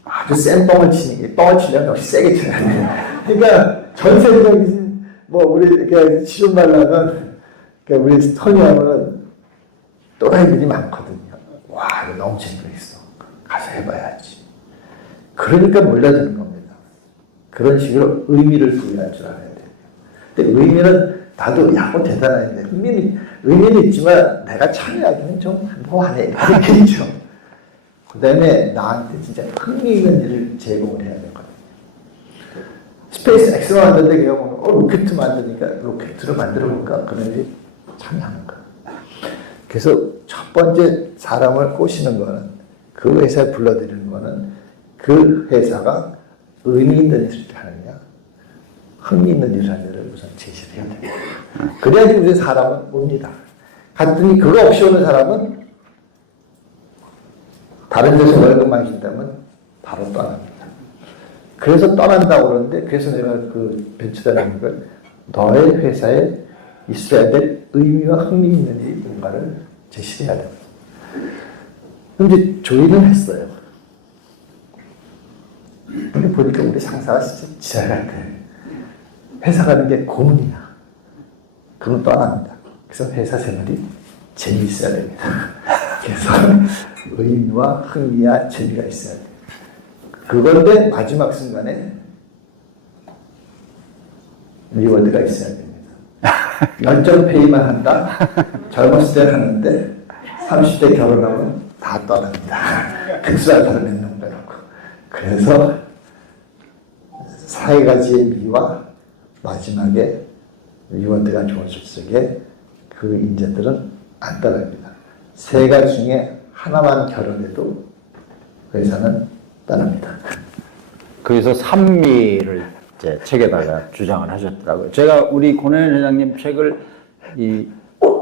아주 센 뻥을 치는 게, 뻥을 치려면 역시 세게 쳐야 돼요. 그러니까 전 세계적인 뭐 우리 이렇게 쉬운 말로 하면 그러니까 우리 토니 형은 또라이들이 많거든요. 와 이거 너무 재밌어. 가서 해봐야지. 그러니까 몰려드는 겁니다. 그런 식으로 의미를 부여할 줄 알아야 돼요. 근데 의미는 나도 야구 대단한데 의미는 있지만 내가 참여하기는 좀 뭐하네 이렇게 있죠. 그 다음에 나한테 진짜 흥미 있는 일을 제공을 해야 되거든요. 스페이스 X를 만드는데 그냥 로켓 만드니까 로켓을 만들어 볼까? 그런 일이 참여하는 거예요. 그래서 첫 번째 사람을 꼬시는 거는 그 회사에 불러들이는 거는 그 회사가 의미 있는 일을 하느냐 흥미 있는 일을 하느냐를 우선 제시를 해야 됩니다. 그래야지 우리 사람은 옵니다. 갔더니 그거 없이 오는 사람은 다른 데서 월급만 준다면 바로 떠납니다. 그래서 떠난다고 그러는데 그래서 내가 그 벤처라는 걸 너의 회사에 있어야 될 의미와 흥미 있는 일이 뭔가를 제시해야 됩니다. 근데 조의는 했어요. 근데 보니까 우리 상사가 진짜 지랄할 거예요. 회사 가는 게 고문이야. 그럼 떠납니다. 그래서 회사 생활이 재미있어야 됩니다. 그래서 의미와 흥미와 재미가 있어야 돼요. 그건데 마지막 순간에 리워드가 있어야 됩니다. 열정 페이만 한다. 젊었을 때 하는데 30대 결혼하면 다 떠납니다. 백수알바를 맺는 거라고. 그래서 세 가지의 미와 마지막에 리워드가 주어질 적에 그 인재들은 안 떠납니다. 세 가지 중에 하나만 결혼해도 회사는 떠납니다. 그래서 산미를 이제 책에다가 주장을 하셨더라고요. 제가 우리 권혜연 회장님 책을 이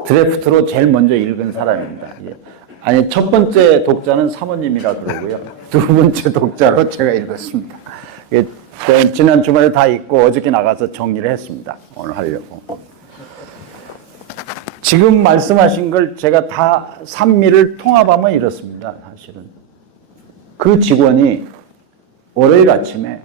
드래프트로 제일 먼저 읽은 사람입니다. 예. 아니 첫 번째 독자는 사모님이라 그러고요. 두 번째 독자로 제가 읽었습니다. 예, 지난 주말에 다 읽고 어저께 나가서 정리를 했습니다. 오늘 하려고. 지금 말씀하신 걸 제가 다 산미를 통합하면 이렇습니다. 사실은 그 직원이 월요일 아침에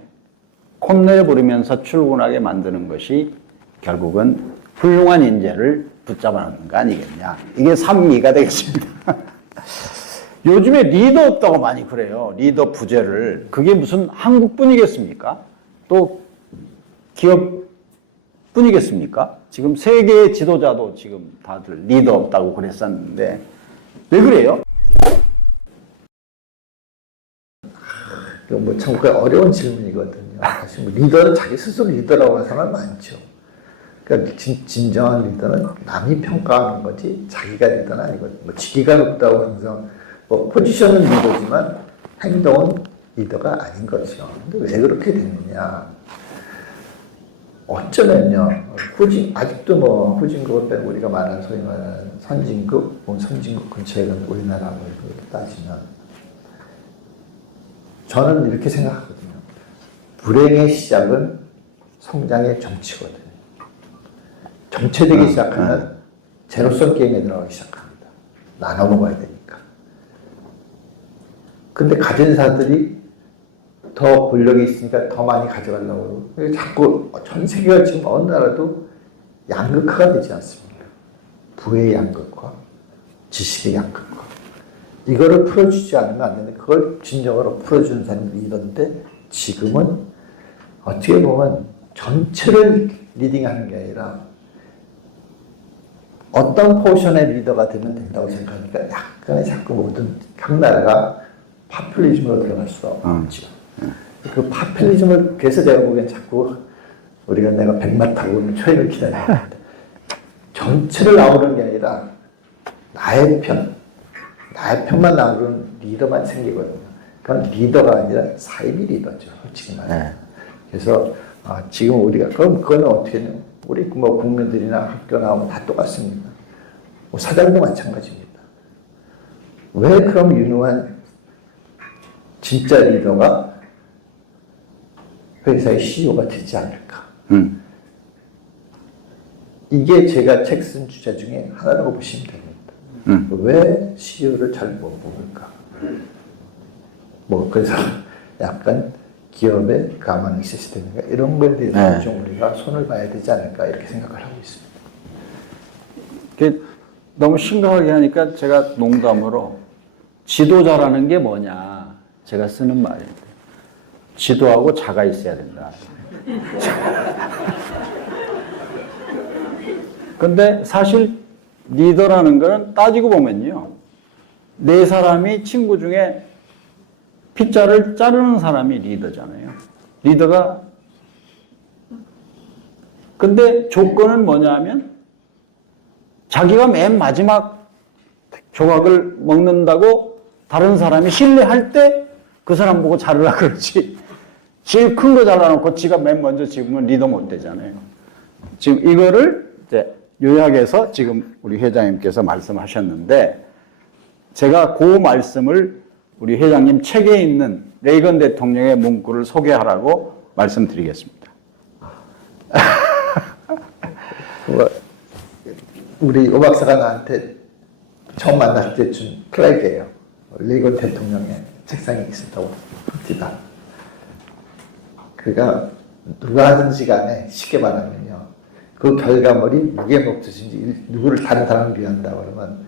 콧노래 부르면서 출근하게 만드는 것이 결국은 훌륭한 인재를 붙잡아놓는 거 아니겠냐. 이게 산미가 되겠습니다. 요즘에 리더 없다고 많이 그래요. 리더 부재를. 그게 무슨 한국뿐이겠습니까? 또 기업뿐이겠습니까? 지금 세계의 지도자도 지금 다들 리더 없다고 그랬었는데 왜 그래요? 뭐 참 어려운 질문이거든요. 사실 뭐 리더는 자기 스스로 리더라고 하는 사람 많죠. 그러니까 진정한 리더는 남이 평가하는 거지 자기가 리더는 아니거든요. 뭐 직위가 높다고 항상 뭐 포지션은 리더지만 행동은 리더가 아닌 거죠. 근데 왜 그렇게 되느냐? 어쩌면요, 아직도 뭐 후진국을 빼고 우리가 말하는 소위 말하는 선진국, 선진국 근처에 있는 우리나라를 따지면 저는 이렇게 생각하거든요. 불행의 시작은 성장의 정치거든요. 정체되기 시작하면 제로섬 게임에 들어가기 시작합니다. 나눠 먹어야 되니까. 근데 가진 사들이 더 권력이 있으니까 더 많이 가져가려고 그러고 자꾸 전 세계가 지금 어느 나라도 양극화가 되지 않습니까? 부의 양극화, 지식의 양극화. 이거를 풀어주지 않으면 안 되는데 그걸 진정으로 풀어주는 사람이 리더인데 지금은 어떻게 보면 전체를 리딩하는 게 아니라 어떤 포션의 리더가 되면 된다고 생각하니까 약간의 자꾸 모든 각 나라가 파퓰리즘으로 들어갈 수가 없죠. 그 파퓰리즘을 그래서 제가 보기엔 자꾸 내가 백마 타고 있는 초인을 기다려야 되는데 전체를 나오는 게 아니라 나의 편만 나오는 리더만 생기거든요. 그건 리더가 아니라 삶이 리더죠. 솔직히 말해서. 그래서 지금 우리가 그거는 어떻게 해요? 우리 뭐 국민들이나 학교 나오면 다 똑같습니다. 뭐 사장도 마찬가지입니다. 왜 그럼 유능한 진짜 리더가 회사의 CEO가 되지 않을까? 이게 제가 책 쓴 주제 중에 하나라고 보시면 됩니다. 왜 CEO를 잘 못 뽑을까? 뭐 그래서 약간 기업의 가만 시스템인가 이런 거에 대해서 좀 우리가 손을 봐야 되지 않을까 이렇게 생각을 하고 있습니다. 너무 심각하게 하니까 제가 농담으로 지도자라는 게 뭐냐 제가 쓰는 말인데 지도하고 자가 있어야 된다. 근데 사실 리더라는 거는 따지고 보면요. 네 사람이 친구 중에 피자를 자르는 사람이 리더잖아요. 리더가 근데 조건은 뭐냐 하면 자기가 맨 마지막 조각을 먹는다고 다른 사람이 신뢰할 때 그 사람 보고 자르라 그러지. 제일 큰 거 잘라놓고 지가 맨 먼저 집으면 리더 못 되잖아요. 지금 이거를 이제 요약해서 지금 우리 회장님께서 말씀하셨는데 제가 그 말씀을 우리 회장님 책에 있는 레이건 대통령의 문구를 소개하라고 말씀드리겠습니다. 우리 오 박사가 나한테 처음 만날 때 준 플래그예요. 레이건 대통령의 책상에 있었다고 합니다. 그가 누가 하든지 간에 쉽게 말하면요. 그 결과물이 무게 몫이든지 누구를 다른 사람을 위한다 그러면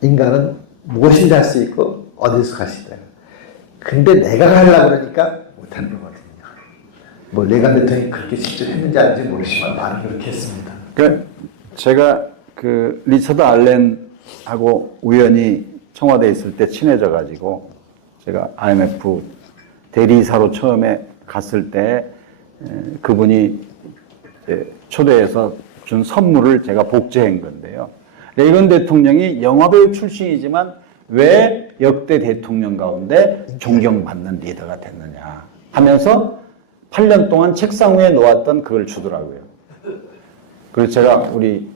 인간은 무엇인지 할 수 있고 어디서 갈 수 있다. 근데 내가 하려고 그러니까 못하는 거거든요. 뭐 레이건 대통령이 그렇게 직접 했는지 아닌지 모르지만 말은 그렇게 했습니다. 제가 그 리처드 알렌하고 우연히 청와대에 있을 때 친해져가지고 제가 IMF 대리사로 처음에 갔을 때 그분이 초대해서 준 선물을 제가 복제한 건데요. 레이건 대통령이 영화배우 출신이지만 왜 역대 대통령 가운데 존경받는 리더가 됐느냐 하면서 8년 동안 책상 위에 놓았던 그걸 주더라고요. 그래서 제가 우리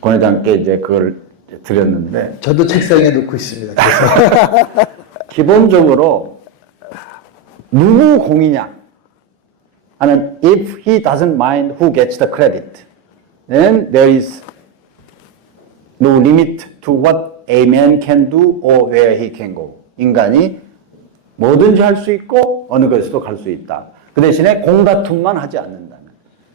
권 회장께 이제 그걸 드렸는데 저도 책상에 놓고 있습니다. 그래서 기본적으로 누구 공이냐 하는 if he doesn't mind who gets the credit, then there is no limit to what a man can do or where he can go. 인간이 뭐든지 할 수 있고 어느 곳에서도 갈 수 있다. 그 대신에 공다툼만 하지 않는다는.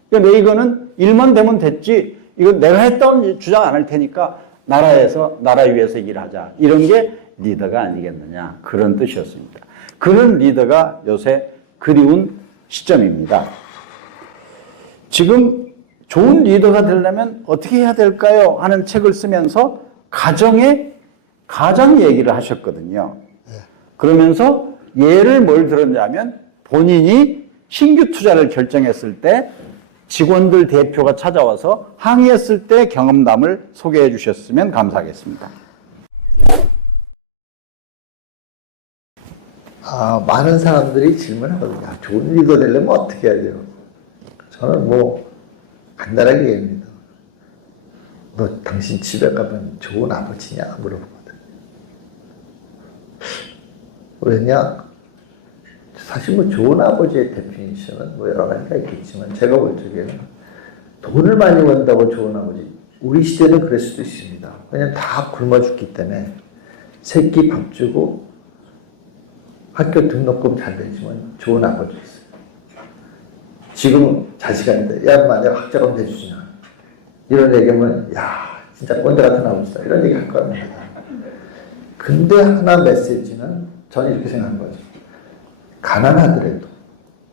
그러니까 레이건은 일만 되면 됐지 이거 내가 했다고 주장 안 할 테니까 나라 위에서 일하자. 이런 게 리더가 아니겠느냐. 그런 뜻이었습니다. 그런 리더가 요새 그리운 시점입니다. 지금 좋은 리더가 되려면 어떻게 해야 될까요? 하는 책을 쓰면서 가장 얘기를 하셨거든요. 그러면서 예를 뭘 들었냐면 본인이 신규 투자를 결정했을 때 직원들 대표가 찾아와서 항의했을 때 경험담을 소개해 주셨으면 감사하겠습니다. 많은 사람들이 질문하거든요. 좋은 리더 되려면 어떻게 해야 돼요? 저는 뭐 간단하게 얘기합니다. 너 당신 집에 가면 좋은 아버지냐? 물어보거든요. 왜냐? 사실 뭐 좋은 아버지의 데피니션은 뭐 여러 가지가 있겠지만 제가 볼 적에는 돈을 많이 번다고 좋은 아버지, 우리 시대는 그럴 수도 있습니다. 왜냐면 다 굶어 죽기 때문에 새끼 밥 주고 학교 등록금 잘 내주면 좋은 아버지 있어요. 지금 자식한테 야 만약 학자금 내주시냐 이런 얘기하면 야 진짜 꼰대 같은 아버지다 이런 얘기 할 겁니다. 근데 하나 메시지는 저는 이렇게 생각한 거죠. 가난하더라도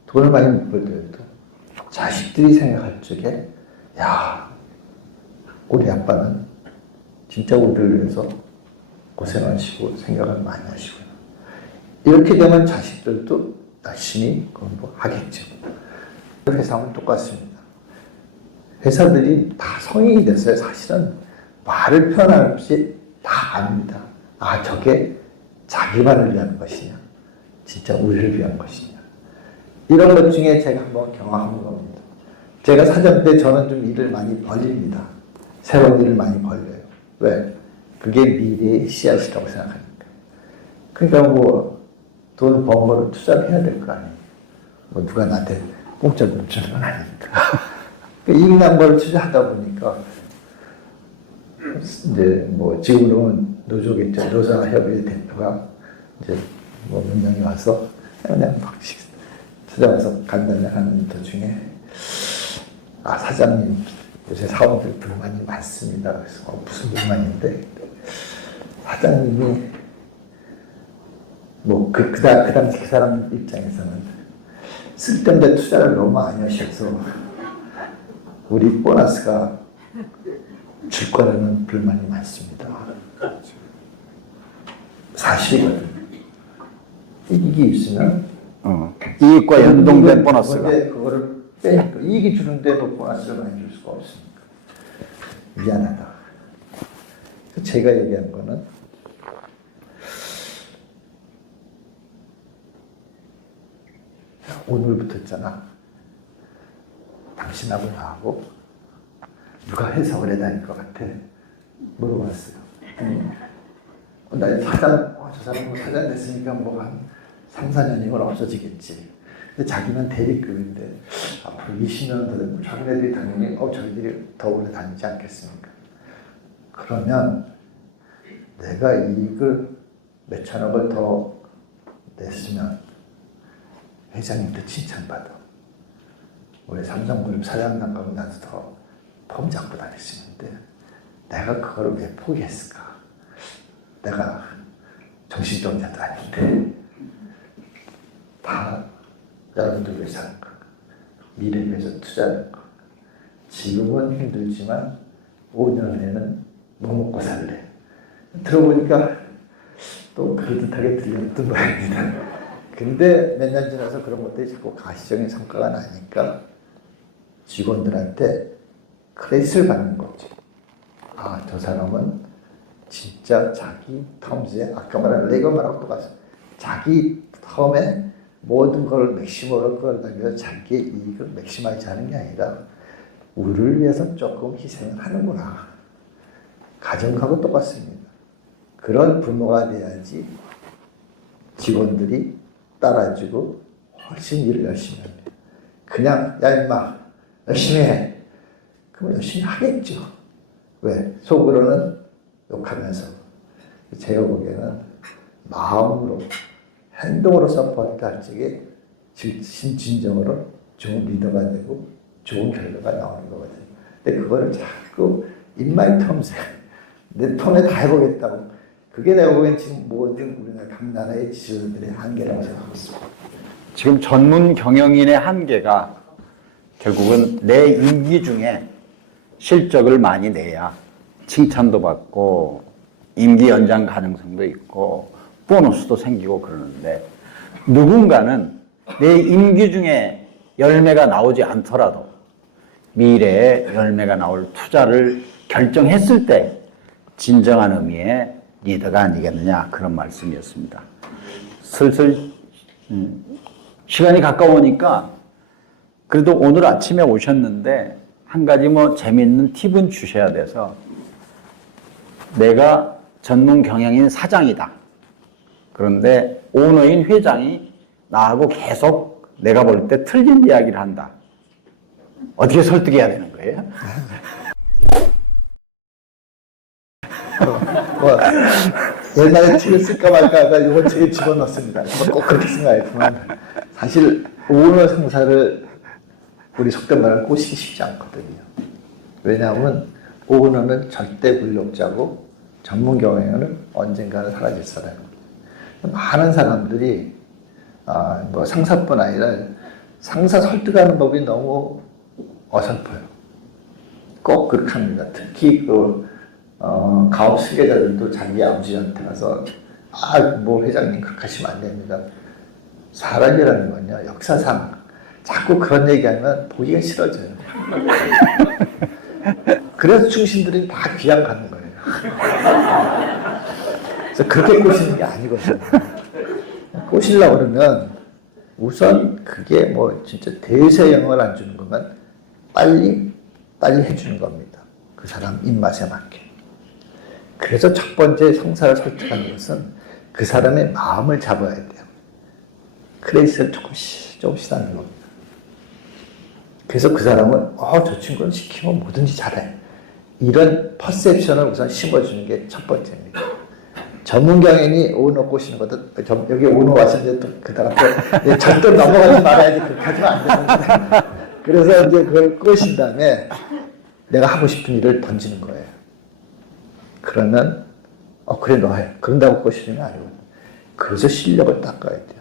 돈을 많이 못 벌더라도 자식들이 생각할 적에 야 우리 아빠는 진짜 우리를 위해서 고생하시고 생각을 많이 하시구나. 이렇게 되면 자식들도 열심히 공부하겠죠. 회사는 똑같습니다. 회사들이 다 성인이 됐어요. 사실은 말을 표현할 없이 다 압니다. 저게 자기만을 위한 것이냐 진짜 우리를 위한 것이냐 이런 것 중에 제가 한번 경험한 겁니다. 제가 사장 때 저는 좀 일을 많이 벌립니다. 새로운 일을 많이 벌려요. 왜? 그게 미래의 씨앗이라고 생각합니다. 그러니까 뭐 돈을 번 거를 투자를 해야 될 거 아니에요. 뭐 누가 나한테 공짜로 주는 건 아니니까. 일난 걸 투자하다 보니까 이제 뭐 지금으로는 노조겠죠. 노사협의 대표가 이제 뭐 문장이 와서 그냥 막 찾아와서 간단히 하는 도중에 아 사장님 요새 사원들 불만이 많습니다. 그래서 무슨 불만인데 사장님이 뭐 그 당시 그 사람 입장에서는 쓸데없는 투자를 너무 많이 하셔서 우리 보너스가 줄 거라는 불만이 많습니다. 사실이거든. 이익이 있으면 이익과 연동된 보너스가. 근데 그거를 빼니까 이익이 주는데도 보너스를 많이 줄 수가 없으니까 미안하다. 제가 얘기한 거는 오늘부터 있잖아. 당신하고 나하고 누가 회사 오래 다닐 것 같아? 물어봤어요. 나 사장, 저 사람은 사장 됐으니까 뭐 한 3, 4년이면 없어지겠지. 근데 자기는 대리급인데 앞으로 20년 더 되면 자기네들이 당연히 저희들이 더 오래 다니지 않겠습니까? 그러면 내가 이익을 몇 천억을 더 냈으면 회장님도 칭찬받아. 우리 삼성그룹 사장 나가면 나도 더 폼 잡고 다녔었는데 내가 그거를 왜 포기했을까? 내가 정신병자도 아닌데 다 여러분들 위해서 하는 거. 미래를 위해서 투자하는 거. 지금은 힘들지만 5년 후에는 뭐 먹고 살래. 들어보니까 또 그럴듯하게 들렸던 모양입니다. 근데 몇 년 지나서 그런 것들이 자꾸 가시적인 성과가 나니까 직원들한테 크레딧을 받는 거지. 아, 저 사람은 진짜 자기 텀즈에 아까 말한 레거만하고 똑같아. 자기 텀에 모든 걸 맥시멈으로 끌어다기 위해서 자기의 이익을 맥시마이즈 하는 게 아니라 우리를 위해서 조금 희생을 하는구나. 가정하고 똑같습니다. 그런 부모가 돼야지 직원들이 따라주고 훨씬 일을 열심히 합니다. 그냥 야 임마 열심히 해. 그러면 열심히 하겠죠. 왜? 속으로는 욕하면서. 제가 보기에는 마음으로 행동으로 서포트할 적에 진정으로 좋은 리더가 되고 좋은 결과가 나오는 거거든요. 근데 그거를 자꾸 in my terms 내 톤에 다 해보겠다고. 그게 내가 보기엔 지금 모든 우리나라 각 나라의 지도자들의 한계라고 생각하고 있습니다. 지금 전문 경영인의 한계가 결국은 내 임기 중에 실적을 많이 내야 칭찬도 받고 임기 연장 가능성도 있고 보너스도 생기고 그러는데 누군가는 내 임기 중에 열매가 나오지 않더라도 미래에 열매가 나올 투자를 결정했을 때 진정한 의미의 리더가 아니겠느냐 그런 말씀이었습니다. 슬슬 시간이 가까우니까 그래도 오늘 아침에 오셨는데 한 가지 뭐 재미있는 팁은 주셔야 돼서 내가 전문 경영인 사장이다. 그런데 오너인 회장이 나하고 계속 내가 볼 때 틀린 이야기를 한다. 어떻게 설득해야 되는 거예요? 뭐, 옛날에 책을 쓸까 말까 하다 이번 책에 집어넣습니다. 꼭 그렇게 생각했지만 사실 오너 상사를 우리 속된 말로 꼬시기 쉽지 않거든요. 왜냐하면 오너는 절대 권력자고 전문 경영은 언젠가는 사라질 사람입니다. 많은 사람들이 뭐 상사뿐 아니라 상사 설득하는 법이 너무 어설퍼요. 꼭 그렇게 합니다. 특히 가업 수계자들도 자기 아버지한테 가서 뭐 회장님 그렇게 하시면 안 됩니다. 사람이라는 건요 역사상 자꾸 그런 얘기하면 보기가 싫어져요. 그래서 충신들이 다 귀양 가는 거예요. 그래서 그렇게 꼬시는 게 아니거든요. 꼬시려고 그러면 우선 그게 뭐 진짜 대세 영향을 안 주는 것만 빨리 해주는 겁니다. 그 사람 입맛에 맞게. 그래서 첫 번째 성사를 설득하는 것은 그 사람의 마음을 잡아야 돼요. 크레딧을 조금씩 하는 겁니다. 그래서 그 사람은 저 친구는 시키면 뭐든지 잘해. 이런 퍼셉션을 우선 심어주는 게 첫 번째입니다. 전문 경영이 오너 꼬시는 것도 여기 오너 왔는데 또 그다가 또 절대 넘어가지 말아야지 그렇게 하면 안 됩니다. 그래서 이제 그걸 꼬신 다음에 내가 하고 싶은 일을 던지는 거예요. 그러면 그래 너 해. 그런다고 꼬시는 게 아니고 그래서 실력을 닦아야 돼요.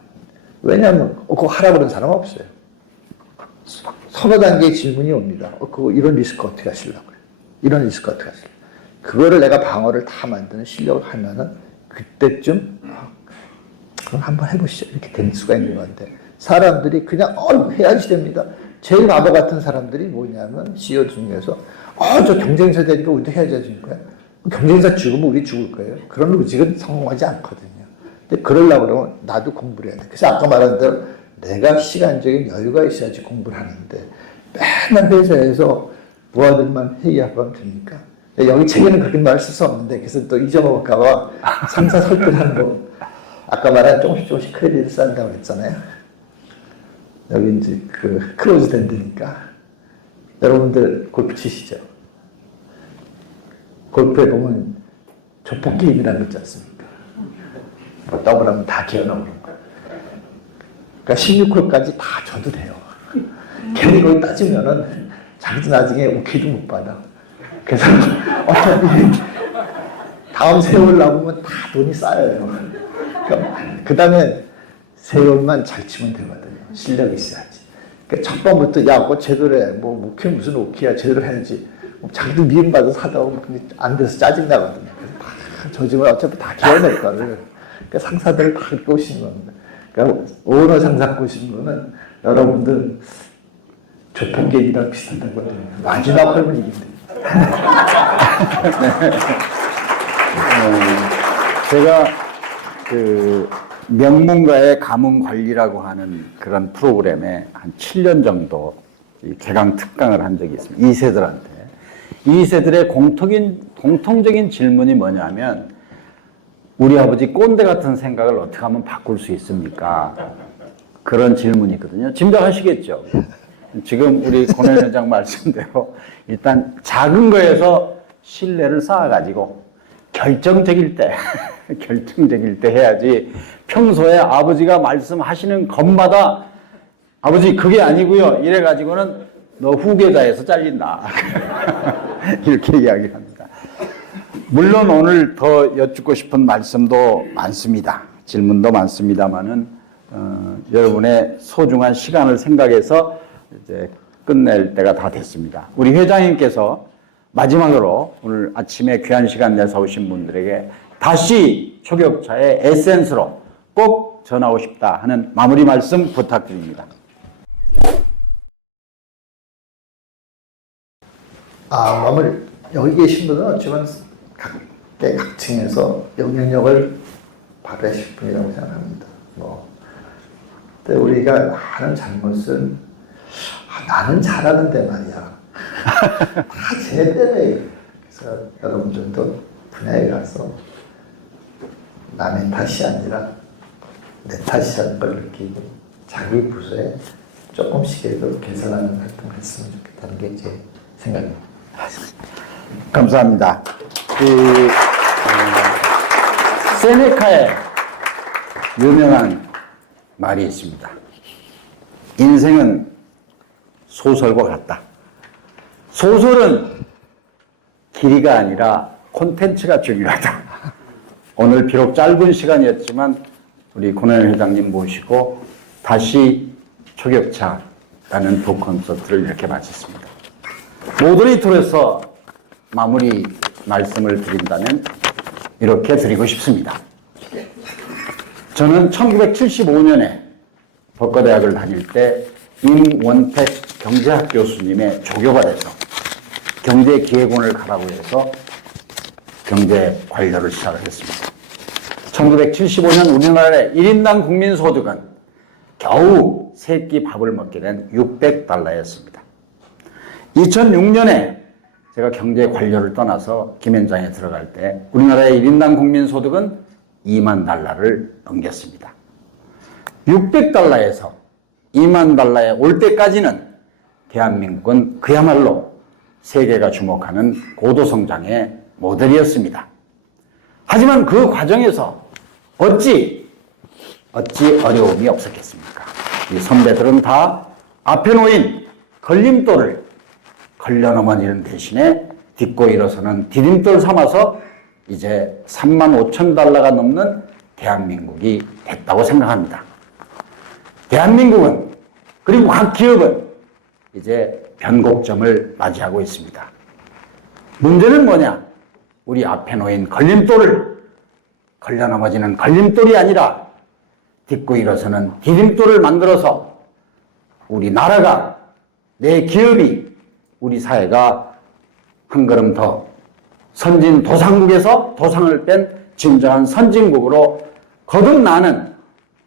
왜냐하면 그거 하라고 그러는 사람은 없어요. 서너 단계의 질문이 옵니다. 이런 리스크 어떻게 하시려고요? 이런 리스크 어떻게 하시려고요? 그거를 내가 방어를 다 만드는 실력을 하면은 그때쯤 그럼 한번 해보시죠. 이렇게 될 수가 있는 건데 사람들이 그냥 해야지 됩니다. 제일 바보 같은 사람들이 뭐냐면 CEO 중에서 저 경쟁사 되니까 우리도 해야지 하는 거야. 경쟁사 죽으면 우리 죽을 거예요. 그런 로직은 성공하지 않거든요. 근데 그러려고 그러면 나도 공부를 해야 돼. 그래서 아까 말한 대로 내가 시간적인 여유가 있어야지 공부를 하는데 맨날 회사에서 부하들만 회의하고 하면 됩니까? 여기 책에는 그렇게 말 쓸 수 없는데 그래서 또 잊어먹을까봐 상사 설득하는 거 아까 말한 조금씩 크레딧을 쌓는다고 했잖아요. 여기 이제 클로즈 된 데니까 여러분들 골프 치시죠? 골프에 보면 조폭 게임이라는 거 있지 않습니까? 더블하면 다 기어나오는 거. 그러니까 16홀까지 다 져도 돼요. 괜히 거기 따지면은 자기도 나중에 오케이도 못 받아. 그래서 어차피 다음 세월 나오면 다 돈이 쌓여요. 그러니까 그 다음에 세월만 잘 치면 되거든요. 실력이 있어야지. 그러니까 첫 번부터 그거 제대로 해. 오케이 무슨 오케이야. 제대로 해야지. 자기도 미움받아서 하다 보면 안 돼서 짜증나거든요. 그래서 다 조짐을 어차피 다 기어낼 거를. 그러니까 상사들을 다 꼬시는 겁니다. 그러니까 오너 상사 꼬시는 거는 여러분들 조폭게임이랑 비슷하다거든요. 마지막 헐면 이긴다. 제가 명문가의 가문 관리라고 하는 그런 프로그램에 한 7년 정도 개강 특강을 한 적이 있습니다. 2세들한테. 2세들의 공통적인 질문이 뭐냐면 우리 아버지 꼰대 같은 생각을 어떻게 하면 바꿀 수 있습니까? 그런 질문이 있거든요. 짐작하시겠죠? 지금 우리 권현 회장 말씀대로 일단 작은 거에서 신뢰를 쌓아가지고 결정적일 때 해야지 평소에 아버지가 말씀하시는 것마다 아버지 그게 아니고요 이래가지고는 너 후계자에서 잘린다 이렇게 이야기합니다. 물론 오늘 더 여쭙고 싶은 말씀도 많습니다. 질문도 많습니다만은 여러분의 소중한 시간을 생각해서 이제 끝낼 때가 다 됐습니다. 우리 회장님께서 마지막으로 오늘 아침에 귀한 시간 내서 오신 분들에게 다시 초격차의 에센스로 꼭 전하고 싶다 하는 마무리 말씀 부탁드립니다. 마무리. 여기 계신 분은 어쩌면 각층에서 영향력을 받으실 분이라고 생각합니다. 근데 우리가 하는 잘못은 나는 잘하는데 말이야. 다 제 때문에. 그래서 여러분들도 분야에 가서 남의 탓이 아니라 내 탓이라는 걸 느끼고 자기 부서에 조금씩이라도 개선하는 활동을 했으면 좋겠다는 게 제 생각입니다. 감사합니다. 세네카의 유명한 말이 있습니다. 인생은 소설과 같다. 소설은 길이가 아니라 콘텐츠가 중요하다. 오늘 비록 짧은 시간이었지만 우리 권현 회장님 모시고 다시 초격차라는 두 콘서트를 이렇게 마쳤습니다. 모더레이터로서 마무리 말씀을 드린다면 이렇게 드리고 싶습니다. 저는 1975년에 법과대학을 다닐 때 임원택 경제학 교수님의 조교가 돼서 경제기획원을 가라고 해서 경제 관료를 시작을 했습니다. 1975년 우리나라의 1인당 국민소득은 겨우 3끼 밥을 먹게 된 $600였습니다. 2006년에 제가 경제 관료를 떠나서 김현장에 들어갈 때 우리나라의 1인당 국민소득은 2만 달러를 넘겼습니다. 600달러에서 2만 달러에 올 때까지는 대한민국은 그야말로 세계가 주목하는 고도성장의 모델이었습니다. 하지만 그 과정에서 어찌 어려움이 없었겠습니까? 이 선배들은 다 앞에 놓인 걸림돌을 걸려넘어지는 대신에 딛고 일어서는 디딤돌 삼아서 이제 3만 5천 달러가 넘는 대한민국이 됐다고 생각합니다. 대한민국은 그리고 각 기업은 이제 변곡점을 맞이하고 있습니다. 문제는 뭐냐? 우리 앞에 놓인 걸림돌을 걸려넘어지는 걸림돌이 아니라 딛고 일어서는 디딤돌을 만들어서 우리 나라가, 내 기업이, 우리 사회가 한 걸음 더 선진 도상국에서 도상을 뺀 진정한 선진국으로 거듭나는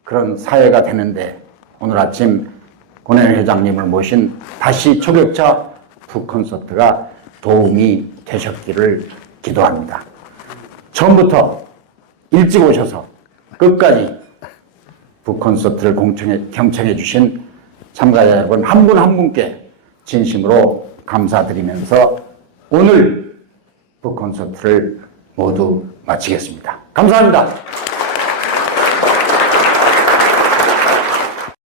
그런 사회가 되는데 오늘 아침 권혜연 회장님을 모신 다시 초격차 북콘서트가 도움이 되셨기를 기도합니다. 처음부터 일찍 오셔서 끝까지 북콘서트를 경청해 주신 참가자 여러분 한 분 한 분께 진심으로 감사드리면서 오늘 북콘서트를 모두 마치겠습니다. 감사합니다.